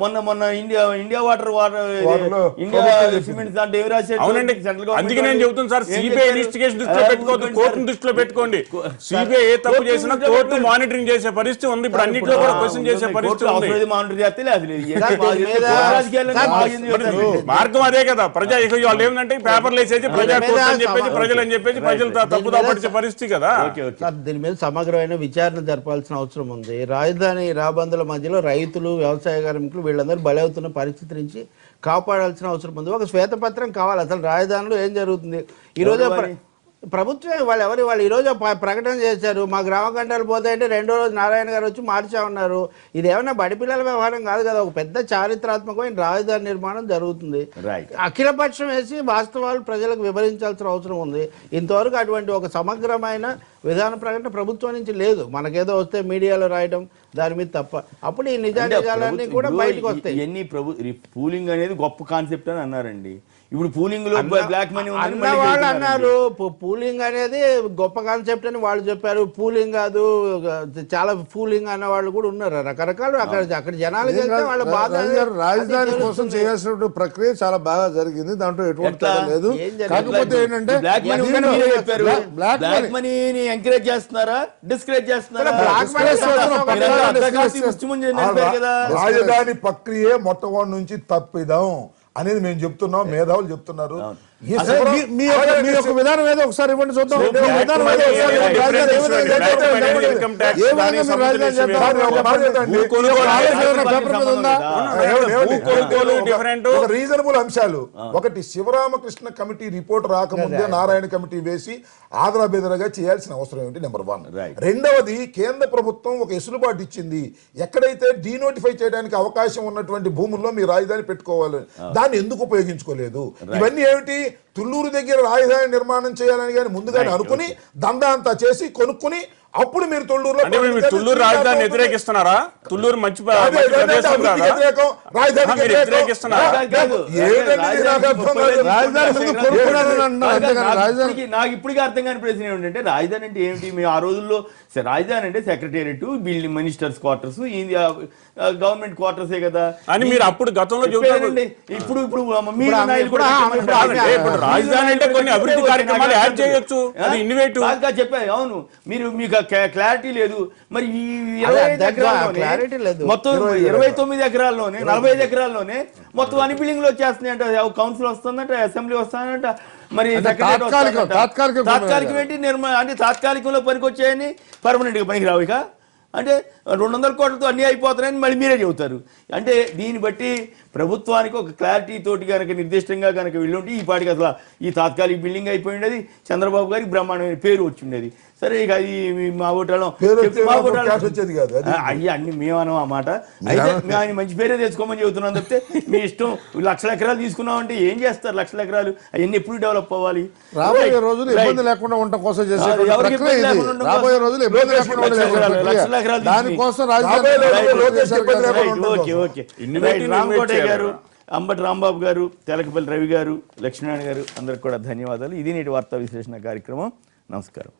మొన్న ఇండియా వాటర్ ఇండియా సిమెంట్స్ దాంట్లో ఏమి రాశారు? అవునండి, అందుకే నేను చెబుతాను సార్, సిబిఐ ఇన్వెస్టిగేషన్ దృష్టిలో పెట్టుకోవద్దు, కోర్టును దృష్టిలో పెట్టుకోండి. సిబిఐ ఏ తప్పు చేసినా కోర్టు మానిటరింగ్ చేసే పరిస్థితి ఉంది. ఇప్పుడు అన్నింటిలో కూడా క్వశ్చన్ చేసే పరిస్థితి ఉంది. మార్గం అదే కదా. ప్రజా వాళ్ళు ఏమంటే పేపర్లు వేసేసి ప్రజా కోర్టు అని చెప్పేసి ప్రజలు అని చెప్పేసి ప్రజలు తప్పుదా పడిచే పరిస్థితి కదా. దీని మీద సమగ్రమైన విచారణ జరపాల్సిన అవసరం ఉంది. రాజధాని రాబందుల మధ్యలో రైతులు, వ్యవసాయ కార్మికులు వీళ్ళందరూ బలవుతున్న పరిస్థితి నుంచి కాపాడాల్సిన అవసరం ఉంది. ఒక శ్వేతపత్రం కావాలి, అసలు రాజధానిలో ఏం జరుగుతుంది. ఈరోజు ప్రభుత్వం వాళ్ళు ఈరోజు ప్రకటన చేశారు, మా గ్రామ గంటలు పోతాయంటే రెండో రోజు నారాయణ గారు వచ్చి మార్చా ఉన్నారు. ఇది ఏమన్నా బడిపిల్లల వ్యవహారం కాదు కదా, ఒక పెద్ద చారిత్రాత్మకమైన రాజధాని నిర్మాణం జరుగుతుంది. అఖిలపక్షం వేసి వాస్తవాలు ప్రజలకు వివరించాల్సిన అవసరం ఉంది. ఇంతవరకు అటువంటి ఒక సమగ్రమైన విధాన ప్రకటన ప్రభుత్వం నుంచి లేదు. మనకేదో వస్తే మీడియాలో రాయడం దాని మీద తప్ప. అప్పుడు ఈ నిజాలన్నీ కూడా బయటకు వస్తాయి. ఎన్ని పూలింగ్ అనేది గొప్ప కాన్సెప్ట్ అని అన్నారండి. ఇప్పుడు పూలింగ్ లో బ్లాక్ మనీ వాళ్ళు అన్నారు, పూలింగ్ అనేది గొప్ప కాన్సెప్ట్ అని వాళ్ళు చెప్పారు. పూలింగ్ కాదు, చాలా ఫూలింగ్ అన్న వాళ్ళు కూడా ఉన్నారు, రకరకాలు. అక్కడ జనాలు వాళ్ళ బాధ. రాజధాని కోసం చేయాల్సిన ప్రక్రియ చాలా బాగా జరిగింది, దాంట్లో ఎటువంటి తేడా లేదు. కాకపోతే ఏంటంటే బ్లాక్ మనీని ఎంకరేజ్ చేస్తున్నారా, డిస్కరేజ్ చేస్తున్నారా? రాజధాని ప్రక్రియ మొట్టమొదటి నుంచి తప్పిదాం అనేది మేము చెప్తున్నాం, మేధావులు చెప్తున్నారు. మీ యొక్క విధానం ఏదో ఒకసారి ఇవ్వండి చూద్దాం. రీజనబుల్ అంశాలు. ఒకటి, శివరామకృష్ణ కమిటీ రిపోర్ట్ రాకముందే నారాయణ కమిటీ వేసి ఆదరాబెదరగా చేయాల్సిన అవసరం ఏమిటి, నెంబర్ 1. రెండవది, కేంద్ర ప్రభుత్వం ఒక ఎసులుబాటు ఇచ్చింది, ఎక్కడైతే డీనోటిఫై చేయడానికి అవకాశం ఉన్నటువంటి భూముల్లో మీరు రాజధాని పెట్టుకోవాలి, దాన్ని ఎందుకు ఉపయోగించుకోలేదు? ఇవన్నీ ఏమిటి? తుళ్ళూరు దగ్గర రాజధాని నిర్మాణం చేయాలని కానీ ముందుగానే అనుకుని దందా అంతా చేసి కొనుక్కుని అప్పుడు మీరు తుళ్ళూరులో తుళ్ళూరు రాజధాని వ్యతిరేకిస్తున్నారా? తుళ్ళూరు మంచి నాకు ఇప్పటికీ అర్థం కాని ప్రశ్న ఏమిటంటే, రాజధాని అంటే ఏమిటి? మేము ఆ రోజుల్లో రాజధాని అంటే secretariat, building, ministers quarters, government క్వార్టర్సే కదా అని మీరు అప్పుడు గతంలో చెబుతారండి. ఇప్పుడు రాజధాని అంటే కొన్ని అభివృద్ధి కార్యక్రమాలు యాడ్ చేయొచ్చు, అది ఇన్నోవేటివ్ చెప్పారు. అవును, మీరు మీకు క్లారిటీ లేదు. మరి ఈ 25 ఎకరాల్లోనే మొత్తం 29 ఎకరాల్లోనే 45 ఎకరాల్లోనే మొత్తం అన్ని బిల్డింగ్లు వచ్చేస్తున్నాయంట. కౌన్సిల్ వస్తుందంట, అసెంబ్లీ వస్తుందంట. మరి తాత్కాలికం ఏంటి? అంటే తాత్కాలికంలో పనికొచ్చాయని పర్మనెంట్ గా పనికి రావు. ఇక అంటే 200 కోట్లతో అన్నీ అయిపోతున్నాయని మళ్ళీ మీరే చెబుతారు. అంటే దీన్ని బట్టి ప్రభుత్వానికి ఒక క్లారిటీ తోటి కనుక నిర్దిష్టంగా కనుక వెళ్ళుంటే ఈ పాటికి అసలు ఈ తాత్కాలిక బిల్డింగ్ అయిపోయి ఉండేది, చంద్రబాబు గారికి బ్రహ్మాండమైన పేరు వచ్చి ఉండేది. సరే, ఇక అది మా ఓటాలో అయ్యి అన్ని మేమనం ఆ మాట. అయితే ఆయన మంచి పేరే తెచ్చుకోమని చెబుతున్నాం తప్పితే మీ ఇష్టం. లక్షల ఎకరాలు తీసుకున్నామంటే ఏం చేస్తారు? లక్షల ఎకరాలు అవన్నీ ఎప్పుడు డెవలప్ అవ్వాలి? రాబోయే రోజులు ఇబ్బంది లేకుండా ఉండటం కోసం రాబోయే రోజులు ఇబ్బంది లేకుండా దానికోసం రామకోటయ్య గారు, అంబటి రాంబాబు గారు, తెలకపల్లి రవి గారు, లక్ష్మీనారాయణ గారు, అందరికి కూడా ధన్యవాదాలు. ఇది నేటి వార్తా విశ్లేషణ కార్యక్రమం. నమస్కారం.